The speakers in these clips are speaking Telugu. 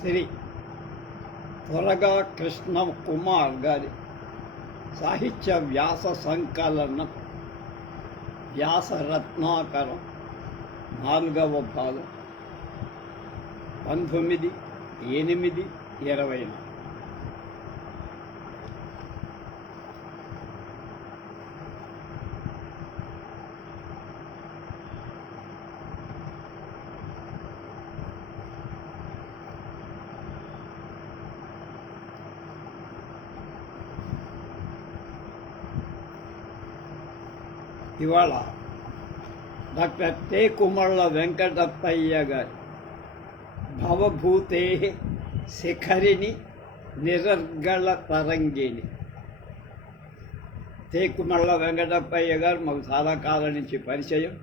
శ్రీ త్వరగా కృష్ణ కుమార్ గారి సాహిత్య వ్యాస సంకలనం వ్యాసరత్నాకరం 4వ భాగం 19/8/20. ఇవాళ డాక్టర్ కుమళ్ళ వెంకటప్పయ్య గారి భవభూతే శిఖరిణి నిరర్గళ తరంగిణి. కుమళ్ళ వెంకటప్పయ్య గారు మాకు చాలా కాలం నుంచి పరిచయం.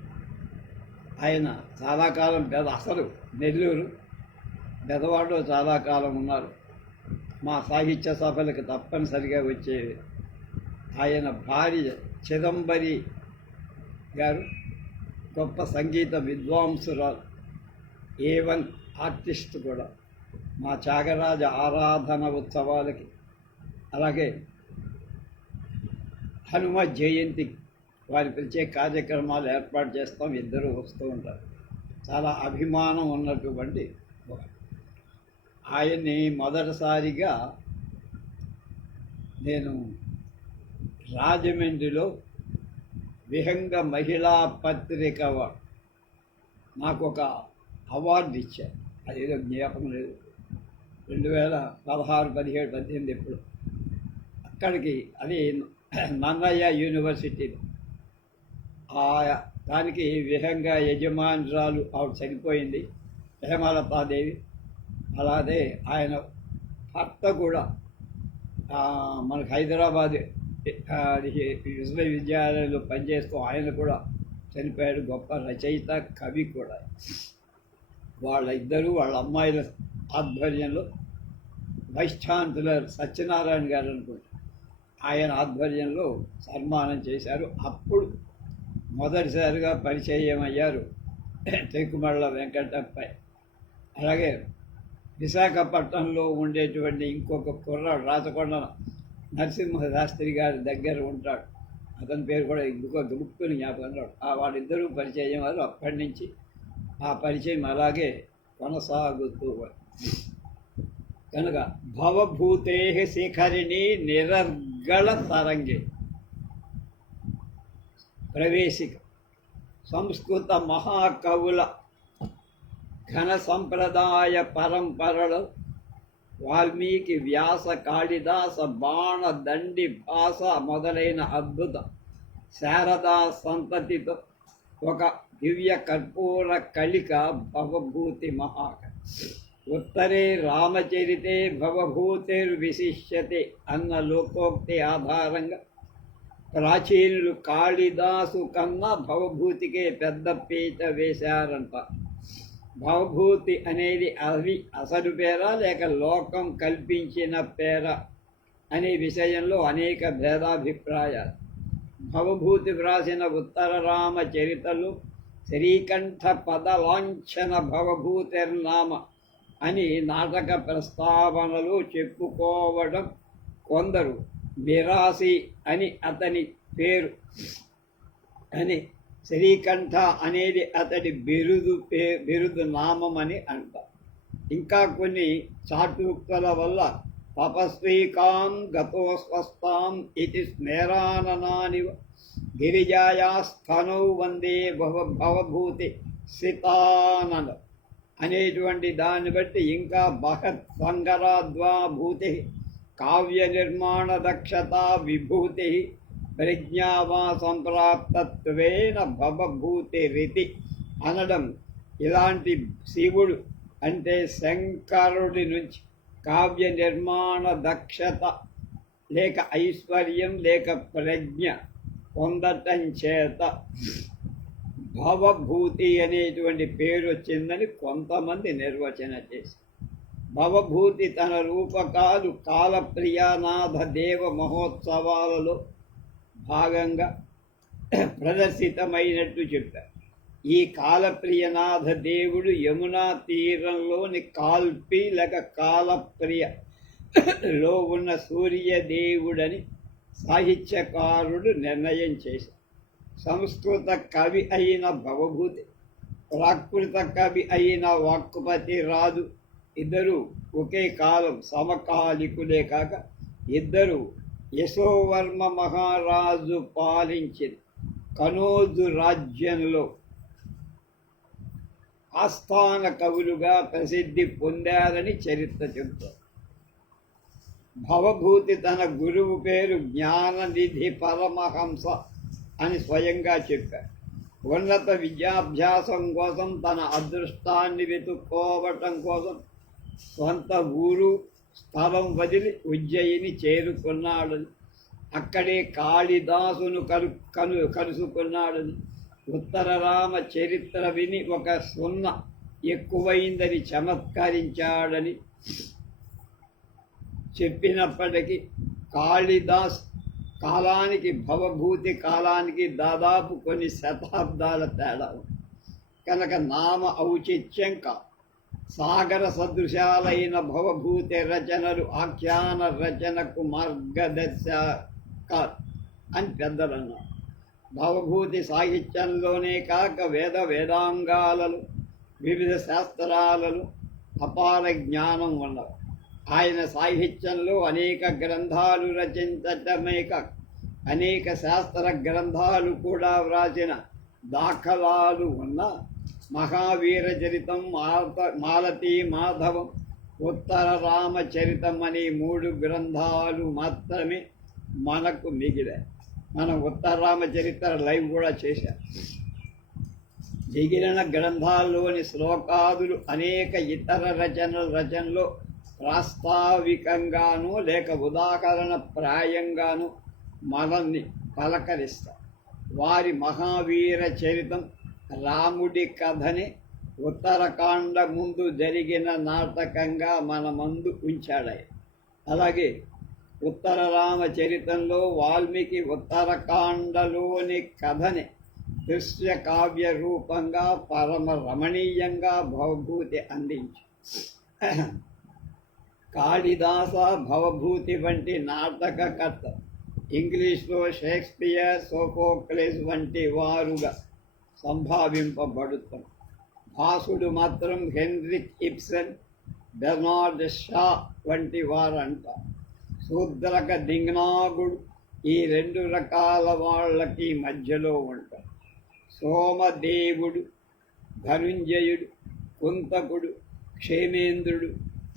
ఆయన చాలా కాలం అసలు నెల్లూరు బెదవాడలో చాలా కాలం ఉన్నారు. మా సాహిత్య సభలకు తప్పనిసరిగా వచ్చేది. ఆయన భార్య చిదంబరి గారు గొప్ప సంగీత విద్వాంసురాలు, A1 ఆర్టిస్ట్ కూడా. మా త్యాగరాజ ఆరాధన ఉత్సవాలకి, అలాగే హనుమ జయంతికి వారి ప్రత్యేక కార్యక్రమాలు ఏర్పాటు చేస్తాం. ఇద్దరు వస్తూ ఉంటారు. చాలా అభిమానం ఉన్నటువంటి ఆయన్ని మొదటిసారిగా నేను రాజమండ్రిలో విహంగ మహిళా పత్రిక నాకు ఒక అవార్డు ఇచ్చారు. అదేదో జ్ఞాపకం లేదు, 2016, 17, 18 ఎప్పుడు అక్కడికి, అది నన్నయ్య యూనివర్సిటీలో. దానికి విహంగ యజమానురాలు ఆవిడ చనిపోయింది, హేమలతాదేవి. అలాగే ఆయన భర్త కూడా మనకు హైదరాబాద్ విశ్వవిద్యాలయంలో పనిచేస్తూ ఆయన కూడా చనిపోయాడు. గొప్ప రచయిత, కవి కూడా. వాళ్ళిద్దరూ వాళ్ళ అమ్మాయిల ఆధ్వర్యంలో వైస్ ఛాన్సలర్ సత్యనారాయణ గారు అనుకుంటా, ఆయన ఆధ్వర్యంలో సన్మానం చేశారు. అప్పుడు మొదటిసారిగా పరిచయం అయ్యారు కుమళ్ళ వెంకటప్పయ్య. అలాగే విశాఖపట్నంలో ఉండేటువంటి ఇంకొక కుర్రాడు రాచకొండ నరసింహశాస్త్రి గారి దగ్గర ఉంటాడు. అతని పేరు కూడా ఇంకొక గుప్పుని జ్ఞాపకం రాడు. వాళ్ళిద్దరూ పరిచయం వారు. అప్పటి నుంచి ఆ పరిచయం అలాగే కొనసాగుతూ కనుక భవభూతే శిఖరిణి నిరర్గళ తరంగి ప్రవేశిక. సంస్కృత మహాకవుల ఘన సంప్రదాయ పరంపరలో వాల్మీకి, వ్యాస, కాళిదాస, బాణ, దండి, భాస మొదలైన అద్భుత శారదా సంతతితో ఒక దివ్య కర్పూర కలిక భవభూతి మహాక. ఉత్తరే రామచరితే భవభూతిర్విశిష్యతే అన్న లోకోక్తి ఆధారంగా ప్రాచీనులు కాళిదాసు కన్నా భవభూతికే పెద్ద పీట వేశారంట. భవభూతి అనేది అసలు పేరా లేక లోకం కల్పించిన పేరా అనే విషయంలో అనేక భేదాభిప్రాయాలు. భవభూతి వ్రాసిన ఉత్తర రామ చరితలు శ్రీకంఠ పదలాంఛన భవభూతిర్నామ అని నాటక ప్రస్తావనలు చెప్పుకోవడం, కొందరు మిరాసి అని అతని పేరు అని, శ్రీకంఠ అనేది అతడి బిరుదు నామం అని అంటారు. ఇంకా కొన్ని చాటుక్తుల వల్ల తపస్వీకాం గతోస్వస్తాం ఇది స్మేరాననాని గిరిజాయాస్థనౌ వందే భవభూతి సితానన అనేటువంటి దాన్ని బట్టి ఇంకా బహత్ సంగరాద్వా భూతి కావ్య నిర్మాణ దక్షత విభూతి ప్రజ్ఞావా సంప్రాప్తత్వేన భవభూతి రీతి అనడం. ఇలాంటి శివుడు అంటే శంకరుడి నుంచి కావ్య నిర్మాణ దక్షత లేక ఐశ్వర్యం లేక ప్రజ్ఞ పొందటం చేత భవభూతి అనేటువంటి పేరు వచ్చిందని కొంతమంది నిర్వచన చేశారు. భవభూతి తన రూపకాలు కాలప్రియానాథ దేవ మహోత్సవాలలో భాగంగా ప్రదర్శితమైనట్టు చెప్పారు. ఈ కాలప్రియనాథ దేవుడు యమునా తీరంలోని కాల్పి లేక కాలప్రియలో ఉన్న సూర్యదేవుడని సాహిత్యకారుడు నిర్ణయం చేశారు. సంస్కృత కవి అయిన భవభూతి, ప్రాకృత కవి అయిన వాక్కుపతి రాజు ఇద్దరు ఒకే కాలం సమకాలికులే కాక ఇద్దరు యశోవర్మ మహారాజు పాలించిన కనోజు రాజ్యంలో ఆస్థాన కవులుగా ప్రసిద్ధి పొందారని చరిత్ర చెబుతారు. భవభూతి తన గురువు పేరు జ్ఞాననిధి పరమహంస అని స్వయంగా చెప్పారు. ఉన్నత విద్యాభ్యాసం కోసం తన అదృష్టాన్ని వెతుక్కోవటం కోసం సొంత ఊరు స్థలం వదిలి ఉజ్జయిని చేరుకున్నాడని, అక్కడే కాళిదాసును కలుసుకున్నాడని, ఉత్తర రామ చరిత్ర విని ఒక సున్న ఎక్కువైందని చమత్కరించాడని చెప్పినప్పటికీ కాళిదాస్ కాలానికి భవభూతి కాలానికి దాదాపు కొన్ని శతాబ్దాల తేడా కనుక నామ ఔచిత్యం కాదు. సాగర సదృశాలైన భవభూతి రచనలు ఆఖ్యాన రచనకు మార్గదర్శక అని పెద్దలన్నారు. భవభూతి సాహిత్యంలోనే కాక వేదాంగాలలో వివిధ శాస్త్రాలలో అపార జ్ఞానం ఉన్నది. ఆయన సాహిత్యంలో అనేక గ్రంథాలు రచించటమే కాక అనేక శాస్త్ర గ్రంథాలు కూడా వ్రాసిన దాఖలాలు ఉన్న మహావీర చరితం, మాలతీ మాధవం, ఉత్తర రామచరితం అనే 3 గ్రంథాలు మాత్రమే మనకు మిగిలాయి. మనం ఉత్తర రామచరిత్ర లైవ్ కూడా చేశాం. మిగిలిన గ్రంథాల్లోని శ్లోకాదులు అనేక ఇతర రచనలో ప్రాస్తావికంగానూ లేక ఉదాహరణ ప్రాయంగానూ మనల్ని పలకరిస్తారు. వారి మహావీర చరితం రాముడి కథని ఉత్తరకాండ ముందు జరిగిన నాటకంగా మన ముందు ఉంచాడు. అలాగే ఉత్తర రామచరితంలో వాల్మీకి ఉత్తరకాండలోని కథని దృశ్య కావ్య రూపంగా పరమ రమణీయంగా భవభూతి అందించి, కాళిదాస భవభూతి వంటి నాటకకర్త ఇంగ్లీష్లో షేక్స్పియర్, సోఫోక్లెస్ వంటి వారుగా సంభావింపబడుతారు. భాసుడు మాత్రం హెన్రిక్ ఇబ్సన్, బెర్నార్డ్ షా వంటి వారంటారు. శూద్రక దింగ్నాగుడు ఈ 2 రకాల వాళ్ళకి మధ్యలో ఉంటారు. సోమదేవుడు, ధనుంజయుడు, కుంతకుడు, క్షేమేంద్రుడు,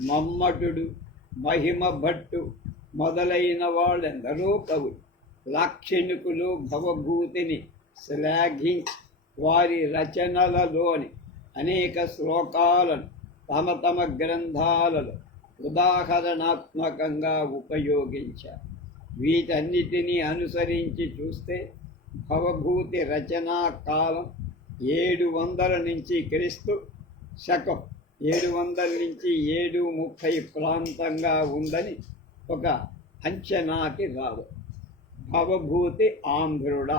మమ్మటుడు, మహిమ భట్టు మొదలైన వాళ్ళెందరో కవులు లాక్షణికులు భవభూతిని శ్లాఘించి వారి రచనలలోని అనేక శ్లోకాలను తమ గ్రంథాలలో ఉదాహరణాత్మకంగా ఉపయోగించారు. వీటన్నిటినీ అనుసరించి చూస్తే భవభూతి రచనా కాలం 700 నుంచి క్రీస్తు శకం 700 నుంచి 730 ప్రాంతంగా ఉందని ఒక అంచనాకి రాదు. భవభూతి ఆంధ్రుడ.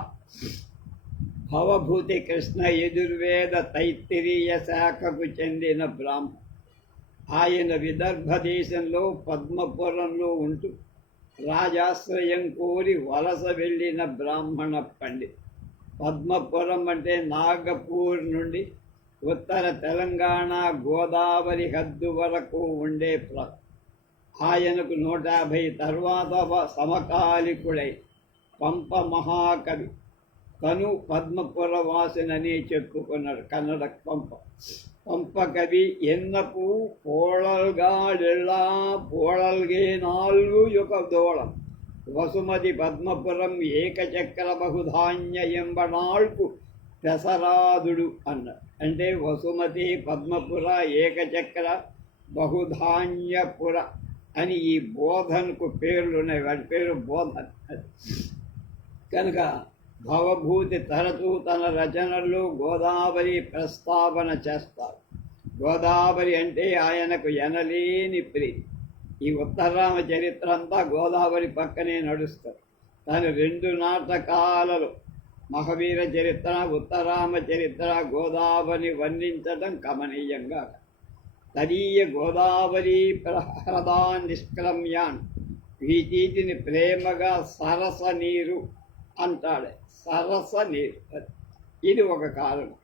భవభూతి కృష్ణ యజుర్వేద తైత్తిరీయ శాఖకు చెందిన బ్రాహ్మణ. ఆయన విదర్భ దేశంలో పద్మపురంలో ఉంటూ రాజాశ్రయం కోరి వలస వెళ్ళిన బ్రాహ్మణ పండిత్. పద్మపురం అంటే నాగపూర్ నుండి ఉత్తర తెలంగాణ గోదావరి హద్దు వరకు ఉండే ఆయనకు 150 తర్వాత సమకాలికుడై పంప మహాకవి తను పద్మపుర వాసినని చెప్పుకున్నాడు. కన్నడ పంప కవి ఎన్నపు పోళల్గాడెళ్ళ పోళల్గే 4 యుగదోళం వసుమతి పద్మపురం ఏకచక్ర బహుధాన్య ఎంబనాళ్కు పెసరాదుడు అన్నాడు. అంటే వసుమతి, పద్మపుర, ఏకచక్ర, బహుధాన్యపుర అని ఈ బోధనకు పేర్లు ఉన్నాయి. వాటి పేరు బోధన్. కనుక భవభూతి తరచూ తన రచనల్లో గోదావరి ప్రస్తావన చేస్తారు. గోదావరి అంటే ఆయనకు ఎనలేని ప్రీతి. ఈ ఉత్తరరామ చరిత్ర అంతా గోదావరి పక్కనే నడుస్తారు. తను 2 నాటకాలలో మహావీర చరిత్ర, ఉత్తరామ చరిత్ర, గోదావరి వర్ణించడం కమనీయంగా తదీయ గోదావరి ప్రహ్రదా నిష్క్రమ్యాన్ వీటిని ప్రేమగా సరస నీరు అంటాడు. సరస నీరు ఇది ఒక కారణం.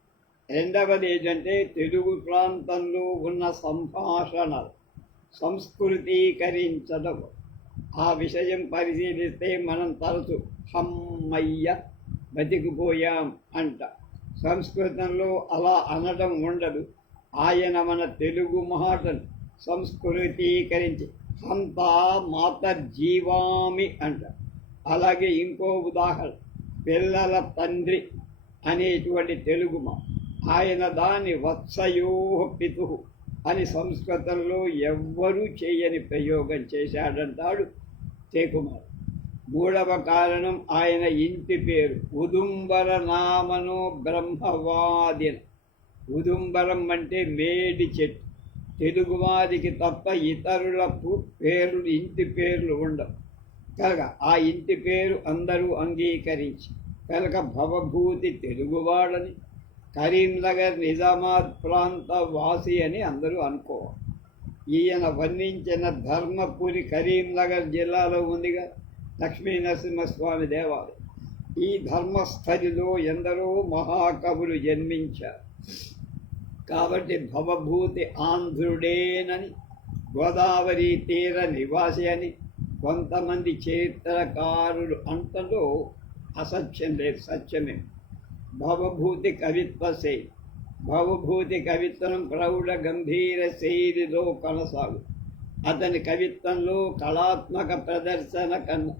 రెండవది ఏంటంటే తెలుగు ప్రాంతంలో ఉన్న సంభాషణలు సంస్కృతీకరించడం. ఆ విషయం పరిశీలిస్తే మనం తరచు హమ్మయ్య బతికిపోయాం అంట. సంస్కృతంలో అలా అనడం ఉండదు. ఆయన మన తెలుగు మాటను సంస్కృతీకరించి హంతా మాతర్జీవామి అంట. అలాగే ఇంకో ఉదాహరణ పిల్లల తండ్రి అనేటువంటి తెలుగు మాట. ఆయన దాన్ని వత్సయో పితు అని సంస్కృతంలో ఎవ్వరూ చేయని ప్రయోగం చేశాడంటాడు తేకుమార్. మూడవ కారణం ఆయన ఇంటి పేరు ఉదుంబర నామనో బ్రహ్మవాదిన. ఉదుంబరం అంటే మేడి చెట్టు. తెలుగువాదికి తప్ప ఇతరులకు పేర్లు ఇంటి పేర్లు ఉండవు కనుక ఆ ఇంటి పేరు అందరూ అంగీకరించి కనుక భవభూతి తెలుగువాడని, కరీంనగర్ నిజామాబాద్ ప్రాంత వాసి అని అందరూ అనుకోవాలి. ఈయన వర్ణించిన ధర్మపురి కరీంనగర్ జిల్లాలో ఉందిగా లక్ష్మీ నరసింహస్వామి దేవాలయం. ఈ ధర్మస్థలిలో ఎందరో మహాకవులు జన్మించారు కాబట్టి భవభూతి ఆంధ్రుడేనని, గోదావరి తీర నివాసి అని కొంతమంది చరిత్రకారులు అంటలో అసత్యం లేదు, సత్యమే. భవభూతి కవిత్వ శైలి. భవభూతి కవిత్వం ప్రౌఢ గంభీర శైలిలో కొనసాగు. అతని కవిత్వంలో కళాత్మక ప్రదర్శన కన్నా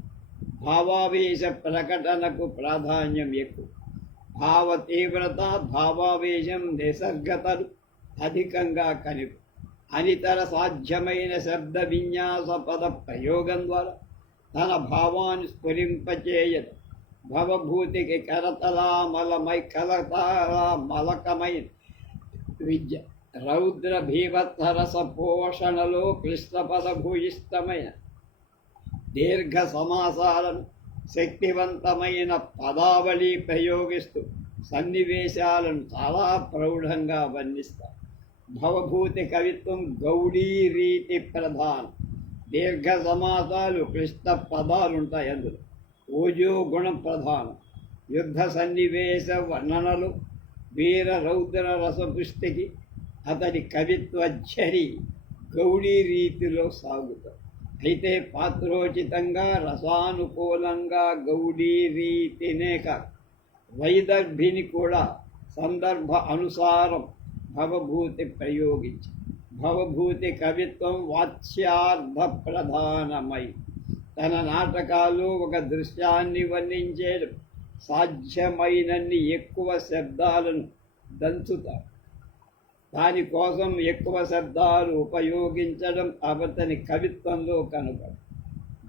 భావావేశ ప్రకటనకు ప్రాధాన్యం ఎక్కువ. భావ తీవ్రత, భావావేశం, నిసర్గతలు అధికంగా కనిపి అనితర సాధ్యమైన శబ్ద విన్యాస పద ప్రయోగం ద్వారా తన భావాన్ని స్ఫురింపచేయదు. భవభూతికి మలకమైన విద్య. రౌద్ర భీభత్సరస పోషణలో కృష్ణపద భూయిష్టమైన దీర్ఘ సమాసాలను శక్తివంతమైన పదావళి ప్రయోగిస్తూ సన్నివేశాలను చాలా ప్రౌఢంగా వర్ణిస్తారు. భవభూతి కవిత్వం గౌడీ రీతి ప్రధానం. దీర్ఘ సమాసాలు క్లిష్ట పదాలుంటాయి అందులో. ఓజో గుణం ప్రధానం. యుద్ధ సన్నివేశ వర్ణనలు వీర రౌద్ర రసపుష్టికి అతడి కవిత్వ ఝరి గౌడీ రీతిలో సాగుతాయి. అయితే పాత్రోచితంగా రసానుకూలంగా గౌడీ రీతినే కాదు వైదర్భిని కూడా సందర్భ అనుసారం భవభూతి ప్రయోగించి భవభూతి కవిత్వం వాచ్యార్థ ప్రధానమై తన నాటకాలు ఒక దృశ్యాన్ని వర్ణించేయడం సాధ్యమైనన్ని ఎక్కువ శబ్దాలను దంచుతారు. దానికోసం ఎక్కువ శబ్దాలు ఉపయోగించడం అతని కవిత్వంలో కనపడు.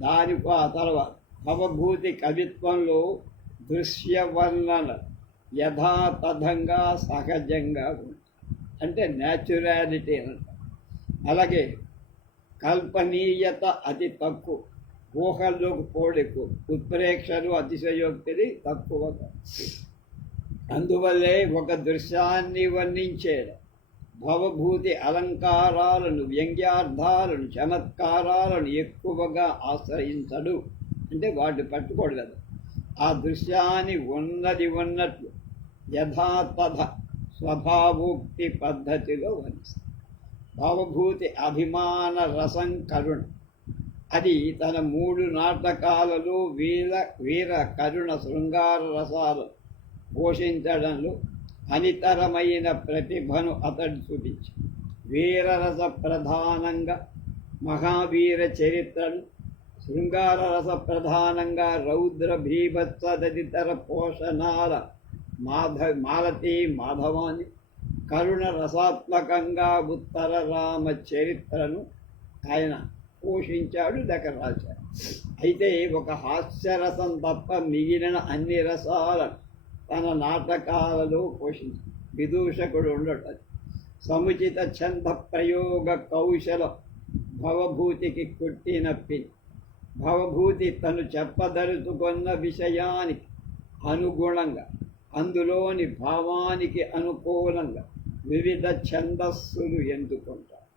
దానికో ఆ తర్వాత భవభూతి కవిత్వంలో దృశ్య వర్ణన యథాతథంగా సహజంగా ఉంటుంది. అంటే న్యాచురాలిటీ అంట. అలాగే కల్పనీయత అతి తక్కువ, ఊహల్లోకి పోడెక్కువ, ఉత్ప్రేక్షలు అతిశయోక్తిని తక్కువగా. అందువల్లే ఒక దృశ్యాన్ని వర్ణించేది భవభూతి అలంకారాలను, వ్యంగ్యార్థాలను, చమత్కారాలను ఎక్కువగా ఆశ్రయించడు. అంటే వాటిని పట్టుకోడు కదా. ఆ దృశ్యాన్ని ఉన్నది ఉన్నట్లు యథాతథ స్వభావోక్తి పద్ధతిలో వర్ణిస్తాడు. భవభూతి అభిమాన రసం కరుణ. అది తన 3 నాటకాలలో వీర కరుణ శృంగార రసాలు పోషించడంలో అనితరమైన ప్రతిభను అతడు చూపించి వీరరస ప్రధానంగా మహావీర చరిత్రను, శృంగార రస ప్రధానంగా రౌద్ర భీభత్స తదితర పోషణాల మాలతీ మాధవాన్ని, కరుణ రసాత్మకంగా ఉత్తర రామ చరిత్రను ఆయన పోషించాడు, దగ్గర రాశాడు. అయితే ఒక హాస్యరసం తప్ప మిగిలిన అన్ని రసాలను తన నాటకాలలో పోషించి విదూషకుడు ఉండటం. సముచిత ఛంద ప్రయోగ కౌశలం భవభూతికి కుట్టినప్పి. భవభూతి తను చెప్పదలుచుకున్న విషయానికి అనుగుణంగా అందులోని భావానికి అనుకూలంగా వివిధ ఛందస్సులు ఎన్నుకుంటారు.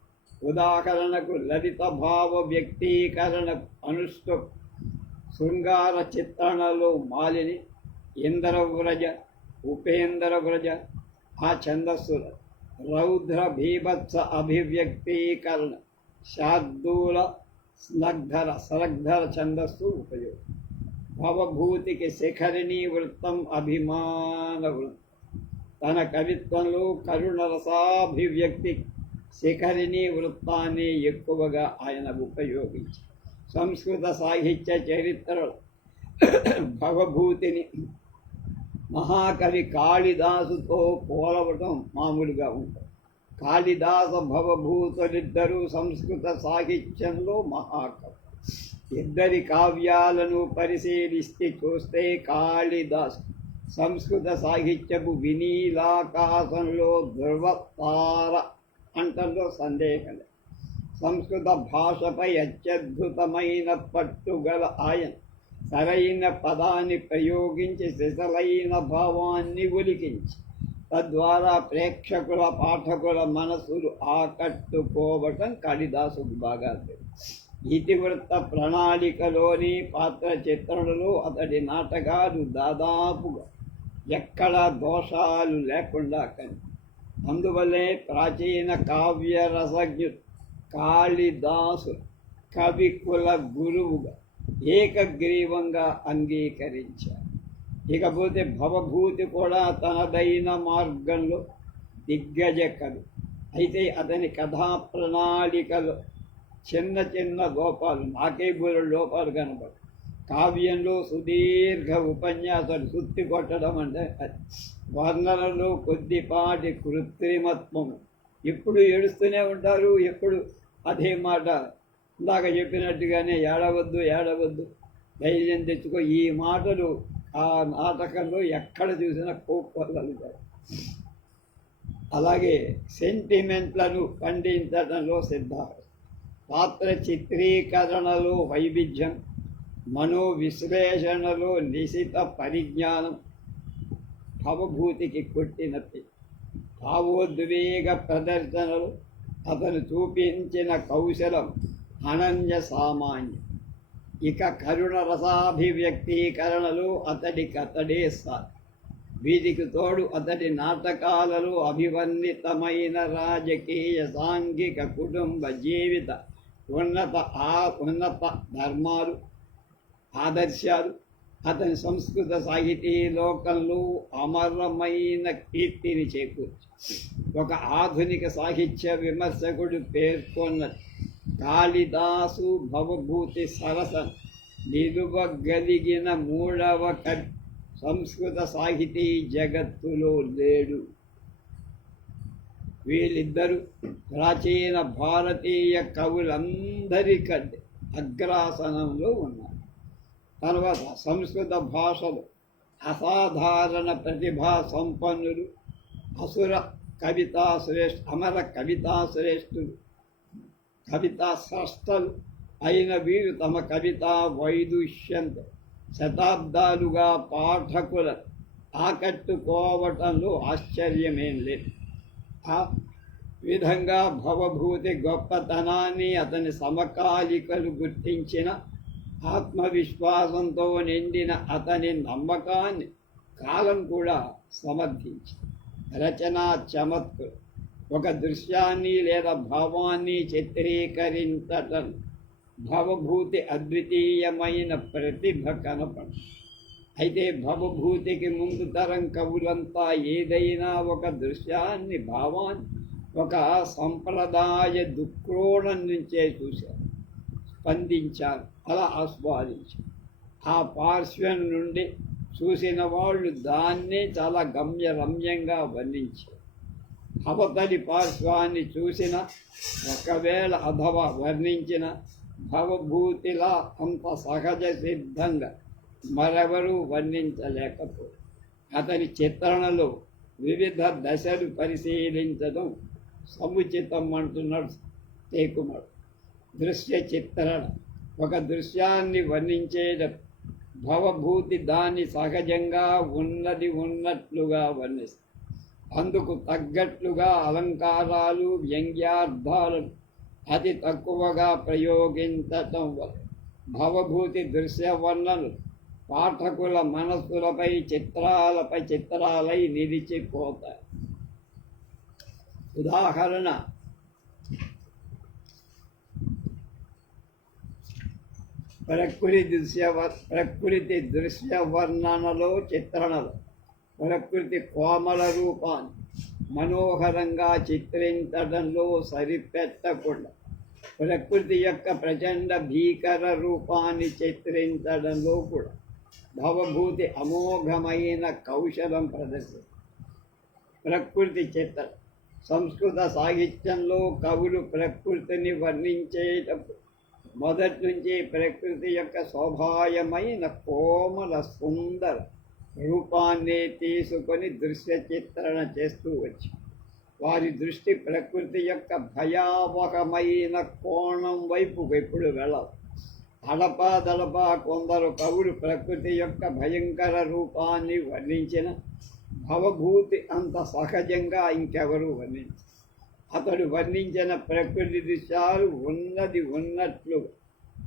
ఉదాహరణకు లలిత భావ వ్యక్తీకరణ అనుష్ఠ శృంగార చిత్రణలో మాలిని, ఇంద్రవ్రజ, ఉపేంద్రవ్రజ ఆ ఛందస్సుల రౌద్ర భీభత్స అభివ్యక్తీకరణ శార్దూల స్రగ్ధర ఛందస్సు ఉపయోగం. భవభూతికి శిఖరిణీ వృత్తం అభిమాన వృత్తం. తన కవిత్వంలో కరుణరసాభివ్యక్తి శిఖరిణీ వృత్తాన్ని ఎక్కువగా ఆయన ఉపయోగించి సంస్కృత సాహిత్య చరిత్రలో భవభూతిని మహాకవి కాళిదాసుతో పోలవటం మామూలుగా ఉంటుంది. కాళిదాస భవభూతులిద్దరూ సంస్కృత సాహిత్యంలో మహాకవి. ఇద్దరి కావ్యాలను పరిశీలిస్తే చూస్తే కాళిదాసు సంస్కృత సాహిత్యపు వినీలాకాశంలో ధృవతార అంటంలో సందేహం లేదు. సంస్కృత భాషపై అత్యద్భుతమైన పట్టుగల ఆయన సరైన పదాన్ని ప్రయోగించి సిసలైన భావాన్ని ఒలికించి తద్వారా ప్రేక్షకుల పాఠకుల మనసులు ఆకట్టుకోవటం కాళిదాసుకు బాగా తెలుసు. ఇతివృత్త ప్రణాళికలోని పాత్ర చిత్రణలో అతడి నాటకాలు దాదాపుగా ఎక్కడా దోషాలు లేకుండా కని. అందువల్లే ప్రాచీన కావ్య రసజ్ఞుడు కాళిదాసు కవికుల గురువుగా ఏకగ్రీవంగా అంగీకరించారు. ఇకపోతే భవభూతి కూడా తనదైన మార్గంలో దిగ్గజ కవి. అయితే అతని కథా ప్రణాళికలో చిన్న చిన్న లోపాలు, నాకే బూరెడు లోపాలు కనబడు. కావ్యంలో సుదీర్ఘ ఉపన్యాసాలు సుత్తి కొట్టడం అంటే వర్ణనలో కొద్దిపాటి కృత్రిమత్వము. ఎప్పుడు ఏడుస్తూనే ఉంటారు, ఎప్పుడు అదే మాట ఇందాక చెప్పినట్టుగానే ఏడవద్దు ధైర్యం తెచ్చుకో, ఈ మాటలు ఆ నాటకంలో ఎక్కడ చూసినా కోప్పలుతారు. అలాగే సెంటిమెంట్లను ఖండించడంలో సిద్ధార్థ, పాత్ర చిత్రీకరణలో వైవిధ్యం, మనోవిశ్లేషణలో నిశిత పరిజ్ఞానం భవభూతికి కొట్టినట్టు. భావోద్వేగ ప్రదర్శనలు అతను చూపించిన కౌశలం అనన్య సామాన్యం. ఇక కరుణ రసాభివ్యక్తీకరణలో అతడే సార్. వీటికి తోడు అతడి నాటకాలలో అభివర్ణితమైన రాజకీయ, సాంఘిక, కుటుంబ జీవిత ఉన్నత ధర్మాలు, ఆదర్శాలు అతని సంస్కృత సాహితీ లోకంలో అమరమైన కీర్తిని చేకూర్చి ఒక ఆధునిక సాహిత్య విమర్శకుడు పేర్కొన్న కాళిదాసు భవభూతి సరసన నిలువగలిగిన మూడవ కవి సంస్కృత సాహితీ జగత్తులో లేడు. వీళ్ళిద్దరూ ప్రాచీన భారతీయ కవులందరికంటే అగ్రాసనంలో ఉన్నారు. తర్వాత సంస్కృత భాషలో అసాధారణ ప్రతిభా సంపన్నులు, అమర కవితా శ్రేష్ఠులు, కవితా స్రష్టలు అయిన వీరు తమ కవితా వైదుష్యంతో శతాబ్దాలుగా పాఠకుల ఆకట్టుకోవటంలో ఆశ్చర్యమేం లేదు. ఆ విధంగా భవభూతి గొప్పతనాన్ని అతని సమకాలికలు గుర్తించిన ఆత్మవిశ్వాసంతో నిండిన అతని నమ్మకాన్ని కాలం కూడా సమర్థించి రచనా చమత్కృ ఒక దృశ్యాన్ని లేదా భావాన్ని చిత్రీకరించటం భవభూతి అద్వితీయమైన ప్రతిభ కనపడు. అయితే భవభూతికి ముందు తరం కవులంతా ఏదైనా ఒక దృశ్యాన్ని, భావాన్ని ఒక సంప్రదాయ దుక్కోణం నుంచే చూశారు, స్పందించారు, అలా ఆస్వాదించారు. ఆ పార్శ్వం నుండి చూసిన వాళ్ళు దాన్నే చాలా గమ్యరమ్యంగా వర్ణించారు. అవతలి పార్శ్వాన్ని చూసిన, ఒకవేళ అథవా వర్ణించిన భవభూతిలా అంత సహజ సిద్ధంగా మరెవరూ వర్ణించలేకపోయారు. అతని చిత్రణలో వివిధ దశలు పరిశీలించడం సముచితం అంటున్నాడు తేకుమాడు. దృశ్య చిత్రణ ఒక దృశ్యాన్ని వర్ణించేటప్పుడు భవభూతి దాన్ని సహజంగా ఉన్నది ఉన్నట్లుగా వర్ణిస్తుంది. అందుకు తగ్గట్లుగా అలంకారాలు వ్యంగ్యార్థాలను అతి తక్కువగా ప్రయోగించటం వల్ల భవభూతి దృశ్య వర్ణనలు పాఠకుల మనస్సులపై చిత్రాలై నిలిచిపోతాయి. ఉదాహరణ, ప్రకృతి దృశ్య వర్ణనలో చిత్రణలో ప్రకృతి కోమల రూపాన్ని మనోహరంగా చిత్రించడంలో సరిపెట్టకుండా ప్రకృతి యొక్క ప్రచండ భీకర రూపాన్ని చిత్రించడంలో కూడా భవభూతి అమోఘమైన కౌశలం ప్రదర్శిస్తుంది. ప్రకృతి చిత్రం సంస్కృత సాహిత్యంలో కవులు ప్రకృతిని వర్ణించేటప్పుడు మొదటి నుంచి ప్రకృతి యొక్క శోభాయమైన కోమల సుందర రూపాన్ని తీసుకొని దృశ్య చిత్రణ చేస్తూ వచ్చి వారి దృష్టి ప్రకృతి యొక్క భయావహమైన కోణం వైపు ఎప్పుడు వెళ్ళదు. అడపాదడపా కొందరు కవులు ప్రకృతి యొక్క భయంకర రూపాన్ని వర్ణించిన భవభూతి అంత సహజంగా ఇంకెవరూ వర్ణించారు. అతడు వర్ణించిన ప్రకృతి దృశ్యాలు ఉన్నది ఉన్నట్లు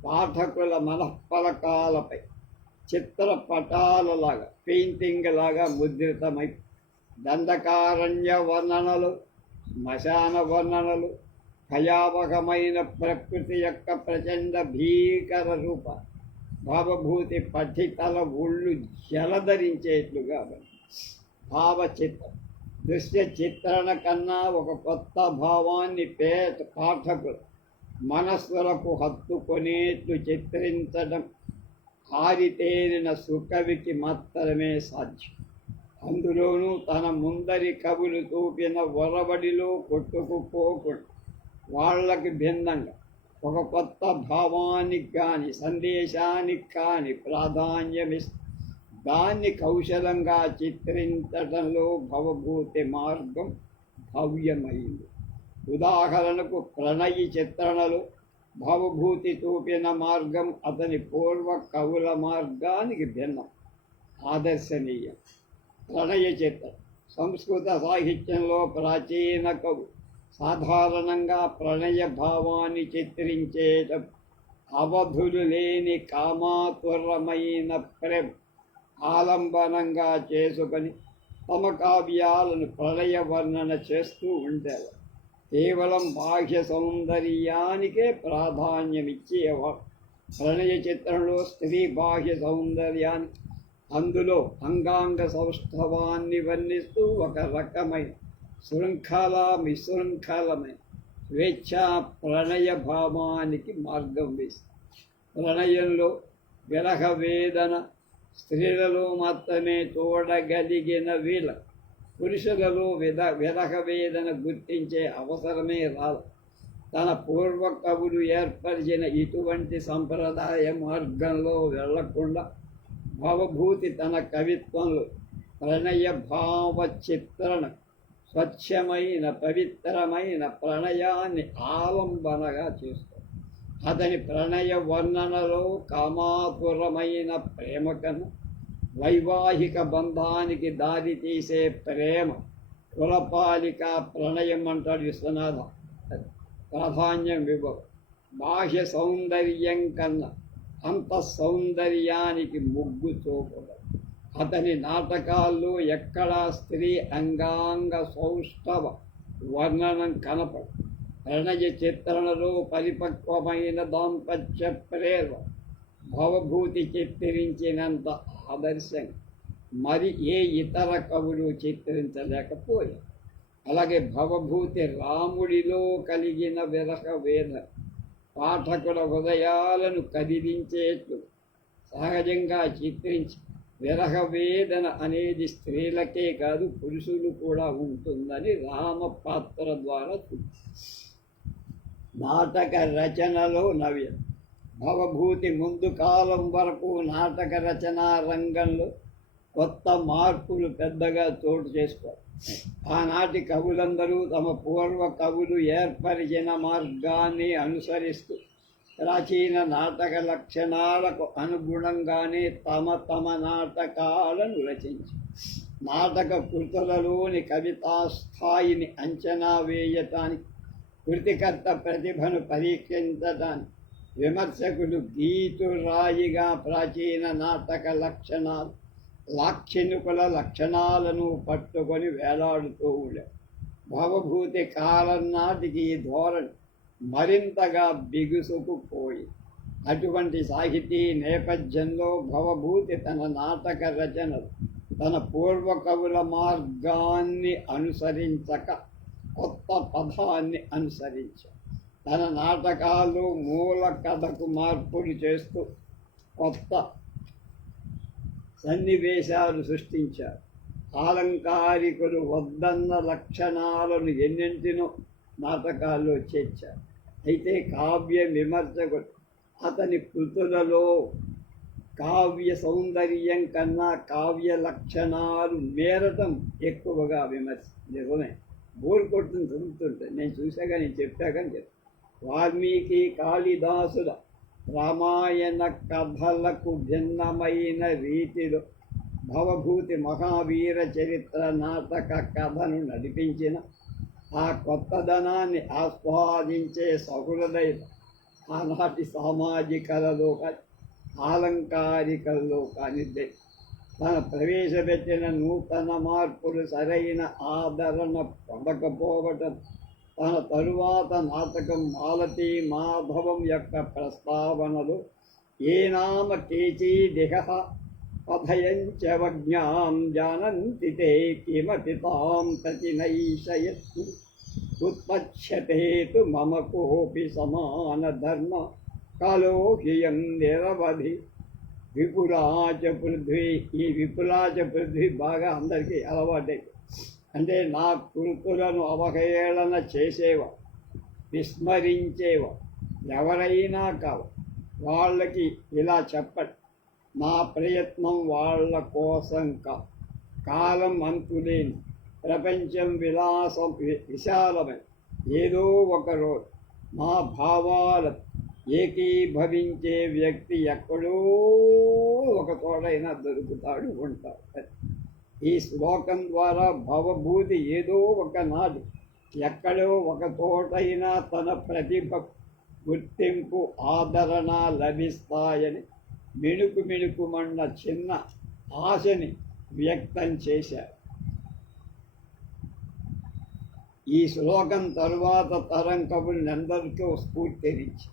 పాఠకుల మనఃపలకాలపై చిత్రపటాలలాగా పెయింటింగ్ లాగా ముద్రితమై దండకారణ్య వర్ణనలు, శ్మశాన వర్ణనలు, భయావహమైన ప్రకృతి యొక్క ప్రచండ భీకర రూప భావభూతి పఠితల ఒళ్ళు జలధరించేట్లుగా భావచిత్రం దృశ్య చిత్రణ కన్నా ఒక కొత్త భావాన్ని పాఠకులు మనస్సులకు హత్తుకొనేట్లు చిత్రించడం ఆరితేరిన సుకవికి మాత్రమే సాధ్యం. అందులోనూ తన ముందరి కవులు చూపిన ఒరబడిలో కొట్టుకుపోకుండా వాళ్ళకి భిన్నంగా ఒక కొత్త భావానికి కానీ సందేశానికి కానీ ప్రాధాన్యమిస్తూ దాన్ని కౌశలంగా చిత్రించడంలో భవభూతి మార్గం భవ్యమైంది. ఉదాహరణకు ప్రణయి చిత్రణలో భవభూతి చూపిన మార్గం అతని పూర్వ కవుల మార్గానికి భిన్నం, ఆదర్శనీయం. ప్రణయ చిత్రం సంస్కృత సాహిత్యంలో ప్రాచీన కవు సాధారణంగా ప్రణయ భావాన్ని చిత్రించేటప్పుడు అవధులు లేని కామాతురమైన ప్రేమ ఆలంబనంగా చేసుకొని తమ కావ్యాలను ప్రణయ వర్ణన చేస్తూ ఉండేవారు. కేవలం బాహ్య సౌందర్యానికే ప్రాధాన్యమిచ్చేవారు. ప్రణయ చిత్రంలో స్త్రీ బాహ్య సౌందర్యాన్ని, అందులో అంగాంగ సౌష్ఠవాన్ని వర్ణిస్తూ ఒక రకమైన విశృంఖలమైన స్వేచ్ఛా ప్రణయ భావానికి మార్గం వేస్తుంది. ప్రణయంలో విరహ వేదన స్త్రీలలో మాత్రమే చూడగలిగిన వీళ్ళ పురుషులలో విరహ వేదన గుర్తించే అవసరమే రాదు. తన పూర్వ కవులు ఏర్పరిచిన ఇటువంటి సంప్రదాయ మార్గంలో వెళ్లకుండా భవభూతి తన కవిత్వంలో ప్రణయ భావ చిత్రణ స్వచ్ఛమైన పవిత్రమైన ప్రణయాన్ని ఆలంబనగా చేస్తుంది. అతని ప్రణయ వర్ణనలో కామాతురమైన ప్రేమ కన్నా వైవాహిక బంధానికి దారితీసే ప్రేమ, కులపాలిక ప్రణయం అంటాడు విశ్వనాథ, ప్రాధాన్యం ఇవ్వవు. బాహ్య సౌందర్యం కన్నా అంత సౌందర్యానికి మొగ్గు చూపదు. అతని నాటకాల్లో ఎక్కడా స్త్రీ అంగాంగ సౌష్ఠవ వర్ణనం కనపడు. ప్రణయ చిత్రణలో పరిపక్వమైన దాంపత్య ప్రేమ భవభూతి చిత్రించినంత ఆదర్శంగా మరి ఏ ఇతర కవులు చిత్రించలేకపోయారు. అలాగే భవభూతి రాముడిలో కలిగిన విరహ వేద పాఠకుల హృదయాలను కదిలించేట్లు సహజంగా చిత్రించి విరహ వేదన అనేది స్త్రీలకే కాదు పురుషులు కూడా ఉంటుందని రామపాత్ర ద్వారా నాటక రచనలో నవ్యం. భవభూతి ముందు కాలం వరకు నాటక రచనా రంగంలో కొత్త మార్పులు పెద్దగా చోటు చేసుకోవాలి. ఆనాటి కవులందరూ తమ పూర్వ కవులు ఏర్పరిచిన మార్గాన్ని అనుసరిస్తూ ప్రాచీన నాటక లక్షణాలకు అనుగుణంగానే తమ నాటకాలను రచించి నాటక కృతులలోని కవితా స్థాయిని అంచనా వేయటానికి, కృతికర్త ప్రతిభను పరీక్షించటానికి విమర్శకులు గీతురాయిగా ప్రాచీన నాటక లక్షణాలు, లాక్షణికుల లక్షణాలను పట్టుకొని వేలాడుతూ ఉండేవారు. భవభూతి కాలం నాటికి ఈ ధోరణి మరింతగా బిగుసుకుపోయి, అటువంటి సాహితీ నేపథ్యంలో భవభూతి తన నాటక రచనలు తన పూర్వ కవుల మార్గాన్ని అనుసరించక కొత్త పదాన్ని అనుసరించారు. తన నాటకాలు మూల కథకు మార్పులు చేస్తూ కొత్త సన్నివేశాలు సృష్టించారు. ఆలంకారికులు వద్దన్న లక్షణాలను ఎన్నింటినో నాటకాల్లో చేర్చారు. అయితే కావ్య విమర్శకుడు అతని కృతులలో కావ్య సౌందర్యం కన్నా కావ్య లక్షణాలు మేరటం ఎక్కువగా విమర్శ. నిజమే, బోర్ కొట్టుని చదువుతుంటే నేను చూశాక నేను చెప్పాకని చెప్తాను. వాల్మీకి కాళిదాసుల రామాయణ కథలకు భిన్నమైన రీతిలో భవభూతి మహావీర చరిత్ర నాటక కథను నడిపించిన ఆ కొత్తదనాన్ని ఆస్వాదించే సహృదయత ఆనాటి సామాజికలలో కానీ ఆలంకారికల్లో కానీ తన ప్రవేశపెట్టిన నూతన మార్పులు సరైన ఆదరణ పొందకపోవటం, తన తరువాత నాటకం మాలతీ మాధవం యొక్క ప్రస్తావనలు ఏనామ కేచీదిహ కథయంచవజ్ఞాం జానంతి తే కిమపి తాం ప్రతినైషయత్ ఉత్పత్స్యతే తు మమ కోపి సమాన ధర్మ కాలో హ్యం నిరవధి విపులాచ పృథ్వీ. ఈ విపులాచ పృథ్వీ బాగా అందరికీ అలవాటే. అంటే నా కృతులను అవహేళన చేసేవా, విస్మరించేవా ఎవరైనా కావు, వాళ్ళకి ఇలా చెప్పండి, నా ప్రయత్నం వాళ్ళ కోసం కాలం అంతులేని, ప్రపంచం విశాలమై ఏదో ఒకరోజు మా భావాలు ఏకీభవించే వ్యక్తి ఎక్కడో ఒక చోటైనా దొరుకుతాడు, ఉంటాడు. ఈ శ్లోకం ద్వారా భవభూతి ఏదో ఒకనాడు ఎక్కడో ఒక చోటైనా తన ప్రతిభ గుర్తింపు ఆదరణ లభిస్తాయని మిణుకుమన్న చిన్న ఆశని వ్యక్తం చేశారు. ఈ శ్లోకం తరువాత తరం కవులందరికీ స్ఫూర్తినిచ్చి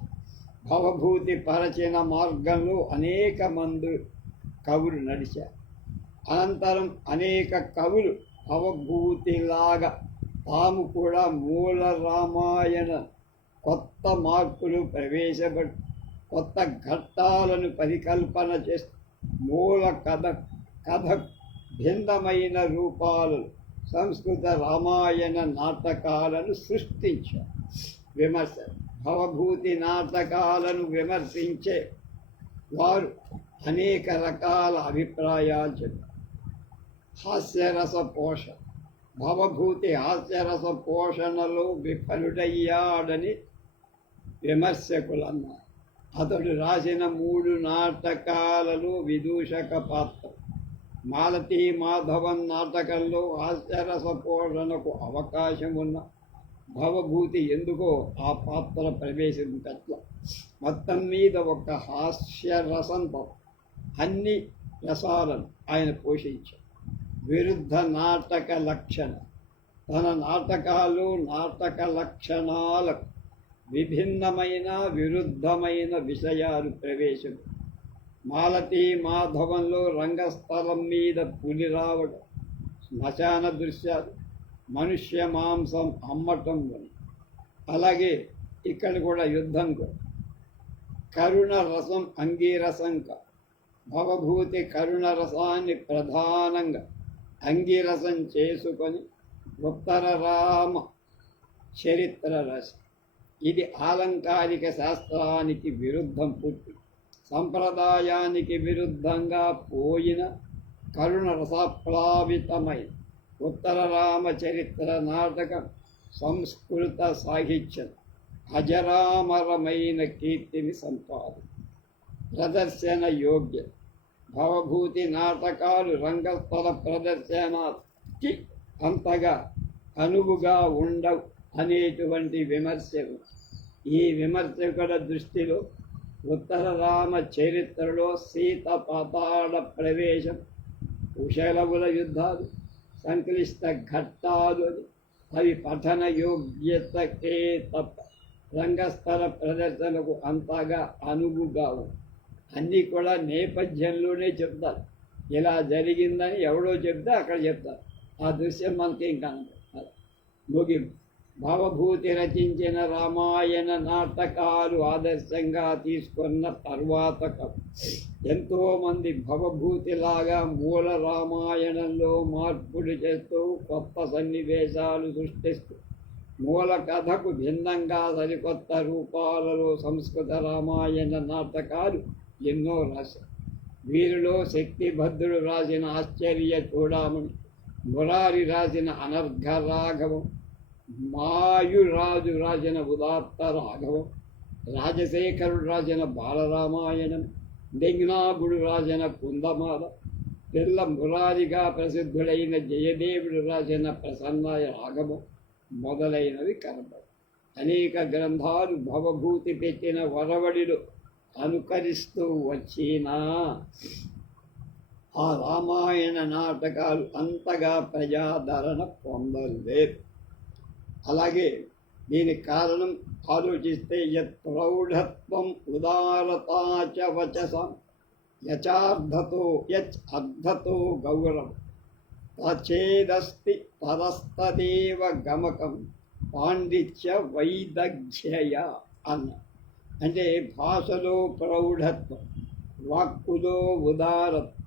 భవభూతి పరచిన మార్గంలో అనేక మంది కవులు నడిచారు. అనంతరం అనేక కవులు భవభూతిలాగా తాము కూడా మూల రామాయణ కొత్త మార్పులు ప్రవేశపెట్టి కొత్త ఘట్టాలను పరికల్పన చేస్తూ మూల కథ భిన్నమైన రూపాలను సంస్కృత రామాయణ నాటకాలను సృష్టించారు. విమర్శ భవభూతి నాటకాలను విమర్శించే వారు అనేక రకాల అభిప్రాయాలు చెప్పారు. హాస్యరస పోషణ, భవభూతి హాస్యరస పోషణలో విఫలుడయ్యాడని విమర్శకులు అన్నారు. అతడు రాసిన 3 నాటకాలలో విదూషక పాత్ర, మాలతీ మాధవన్ నాటకంలో హాస్యరస పోషణకు అవకాశం ఉన్న భవభూతి ఎందుకో ఆ పాత్ర ప్రవేశించట్ల. మొత్తం మీద ఒక హాస్యరసంతో అన్ని రసాలను ఆయన పోషించారు. విరుద్ధ నాటక లక్షణ, తన నాటకాలు నాటక లక్షణాలకు విభిన్నమైన విరుద్ధమైన విషయాలు ప్రవేశం. మాలతీ మాధవంలో రంగస్థలం మీద పులి రావడం, శ్మశాన దృశ్యాలు, మనుష్య మాంసం అమ్మటం అని. అలాగే ఇక్కడ కూడా యుద్ధం కూడా కరుణ రసం అంగీరసం భవభూతి కరుణ రసాన్ని ప్రధానంగా అంగీరసం చేసుకొని ఉత్తర రామ చరిత్ర రసం. ఇది ఆలంకారిక శాస్త్రానికి విరుద్ధం, పూర్తి సంప్రదాయానికి విరుద్ధంగా పోయిన కరుణ రసప్లావితమైన ఉత్తర రామ చరిత్ర నాటకం సంస్కృత సాహిత్యం అజరామరమైన కీర్తిని ప్రదర్శన యోగ్య భవభూతి నాటకాలు రంగస్థల ప్రదర్శనకి అంతగా అనువుగా ఉండవు అనేటువంటి విమర్శలు. ఈ విమర్శకుల దృష్టిలో ఉత్తర రామ చరిత్రలో సీత పాతాళ ప్రవేశం, కుశలవుల యుద్ధాలు సంక్లిష్ట ఘట్టాలు అవి పఠన యోగ్యతకే తప్ప రంగస్థల ప్రదర్శనకు అంతగా అనువుగావు. అన్నీ కూడా నేపథ్యంలోనే చెప్తారు. ఇలా జరిగిందని ఎవడో చెప్తే అక్కడ చెప్తారు. ఆ దృశ్యం మనకి ఇంకా ముగింపు. భవభూతి రచించిన రామాయణ నాటకాలు ఆదర్శంగా తీసుకున్న తర్వాత ఎంతోమంది భవభూతిలాగా మూల రామాయణంలో మార్పులు చేస్తూ కొత్త సన్నివేశాలు సృష్టిస్తూ మూల కథకు భిన్నంగా సరికొత్త రూపాలలో సంస్కృత రామాయణ నాటకాలు ఎన్నో రాశారు. వీరిలో శక్తిభద్రుడు రాసిన ఆశ్చర్య చూడామణి, మురారి రాసిన అనర్ఘ రాఘవం, మాయురాజు రాసిన ఉదాత్త రాఘవం, రాజశేఖరుడు రాసిన బాలరామాయణం, దెంగ్నాగుడు రాసిన కుందమాల, పిల్ల మురారిగా ప్రసిద్ధుడైన జయదేవుడు రాసిన ప్రసన్న రాఘవం మొదలైనవి కనపడు. అనేక గ్రంథాలు భవభూతి పెట్టిన వరవడిలో అనుకరిస్తూ వచ్చినా ఆ రామాయణ నాటకాలు అంతగా ప్రజాదరణ పొందలేదు. అలాగే దీనికి కారణం ఆలోచిస్తే యత్ ప్రౌఢత్వం ఉదారతాచ వచసం యచార్థతో యచ్ అర్థతో గౌరవం తచేదస్తి తరస్తదేవ గమకం పాండిత్య వైదగ్ధ్యయ అన్న. అంటే భాషలో ప్రౌఢత్వం, వాక్కులో ఉదారత్వం,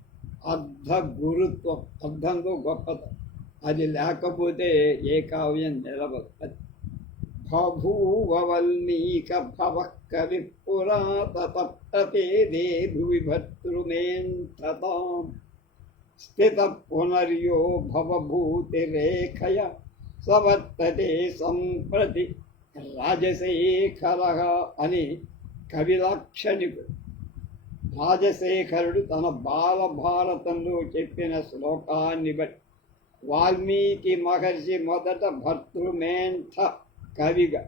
అర్థ గురుత్వం, అర్థంలో గొప్పతనం, అది లేకపోతే ఏ కావ్యం నిలబదు. బభూవల్మీక భవ కవి పురాతప్తతే భువి భర్తృమేంతతాం స్థిత పునర్యో భవభూతిరేఖయ సవర్తతే సంప్రతి రాజశేఖర అని కవిలాక్షణికుడు. రాజశేఖరుడు తన బాలభారతంలో చెప్పిన శ్లోకాన్ని బట్టి వాల్మీకి మహర్షి మొదట భర్తృమేంథ కవిగా,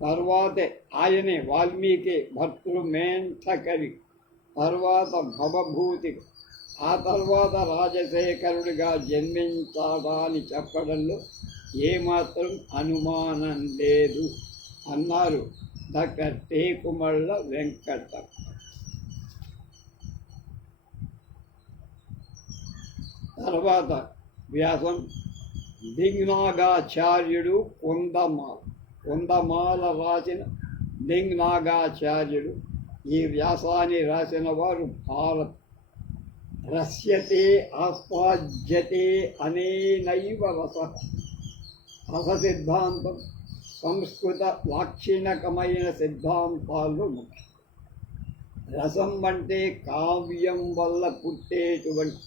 తర్వాతే ఆయనే వాల్మీకి భర్తృమేంథ కవి, తర్వాత భవభూతి, ఆ తర్వాత రాజశేఖరుడిగా జన్మించాలని చెప్పడంలో ఏమాత్రం అనుమానం లేదు అన్నారు డాక్టర్ టేకుమళ్ళ వెంకట. తర్వాత వ్యాసం దింగ్నాగాచార్యుడు కుందమాల రాసిన దింగ్నాగాచార్యుడు. ఈ వ్యాసాన్ని రాసిన వారు భారత్. రస్యతే ఆస్వాద్యతే అనేనైవ రస సిద్ధాంతం సంస్కృత లాక్షణికమైన సిద్ధాంతాల్లో ముఖ్యం. రసం అంటే కావ్యం వల్ల పుట్టేటువంటి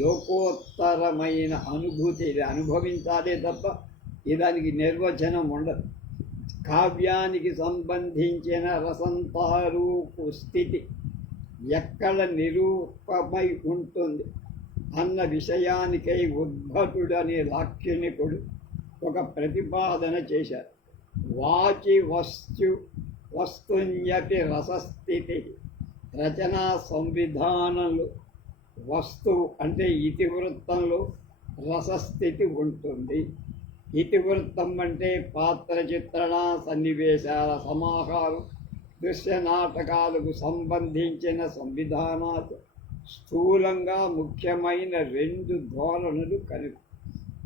లోకోత్తరమైన అనుభూతి. ఇది అనుభవించాలే తప్ప దానికి నిర్వచనం ఉండదు. కావ్యానికి సంబంధించిన రసం తాలూకు స్థితి ఎక్కడ నిరూపమై ఉంటుంది అన్న విషయానికై ఉద్భటుడు అనే లాక్షణికుడు ఒక ప్రతిపాదన చేశారు. వాచి వస్తున్యపి రసస్థితి. రచనా సంవిధానంలో వస్తువు అంటే ఇతివృత్తంలో రసస్థితి ఉంటుంది. ఇతివృత్తం అంటే పాత్ర చిత్రణ సన్నివేశాల సమాహారం. దృశ్య నాటకాలకు సంబంధించిన సంవిధానాలు స్థూలంగా ముఖ్యమైన రెండు ధోరణులు కలిపి.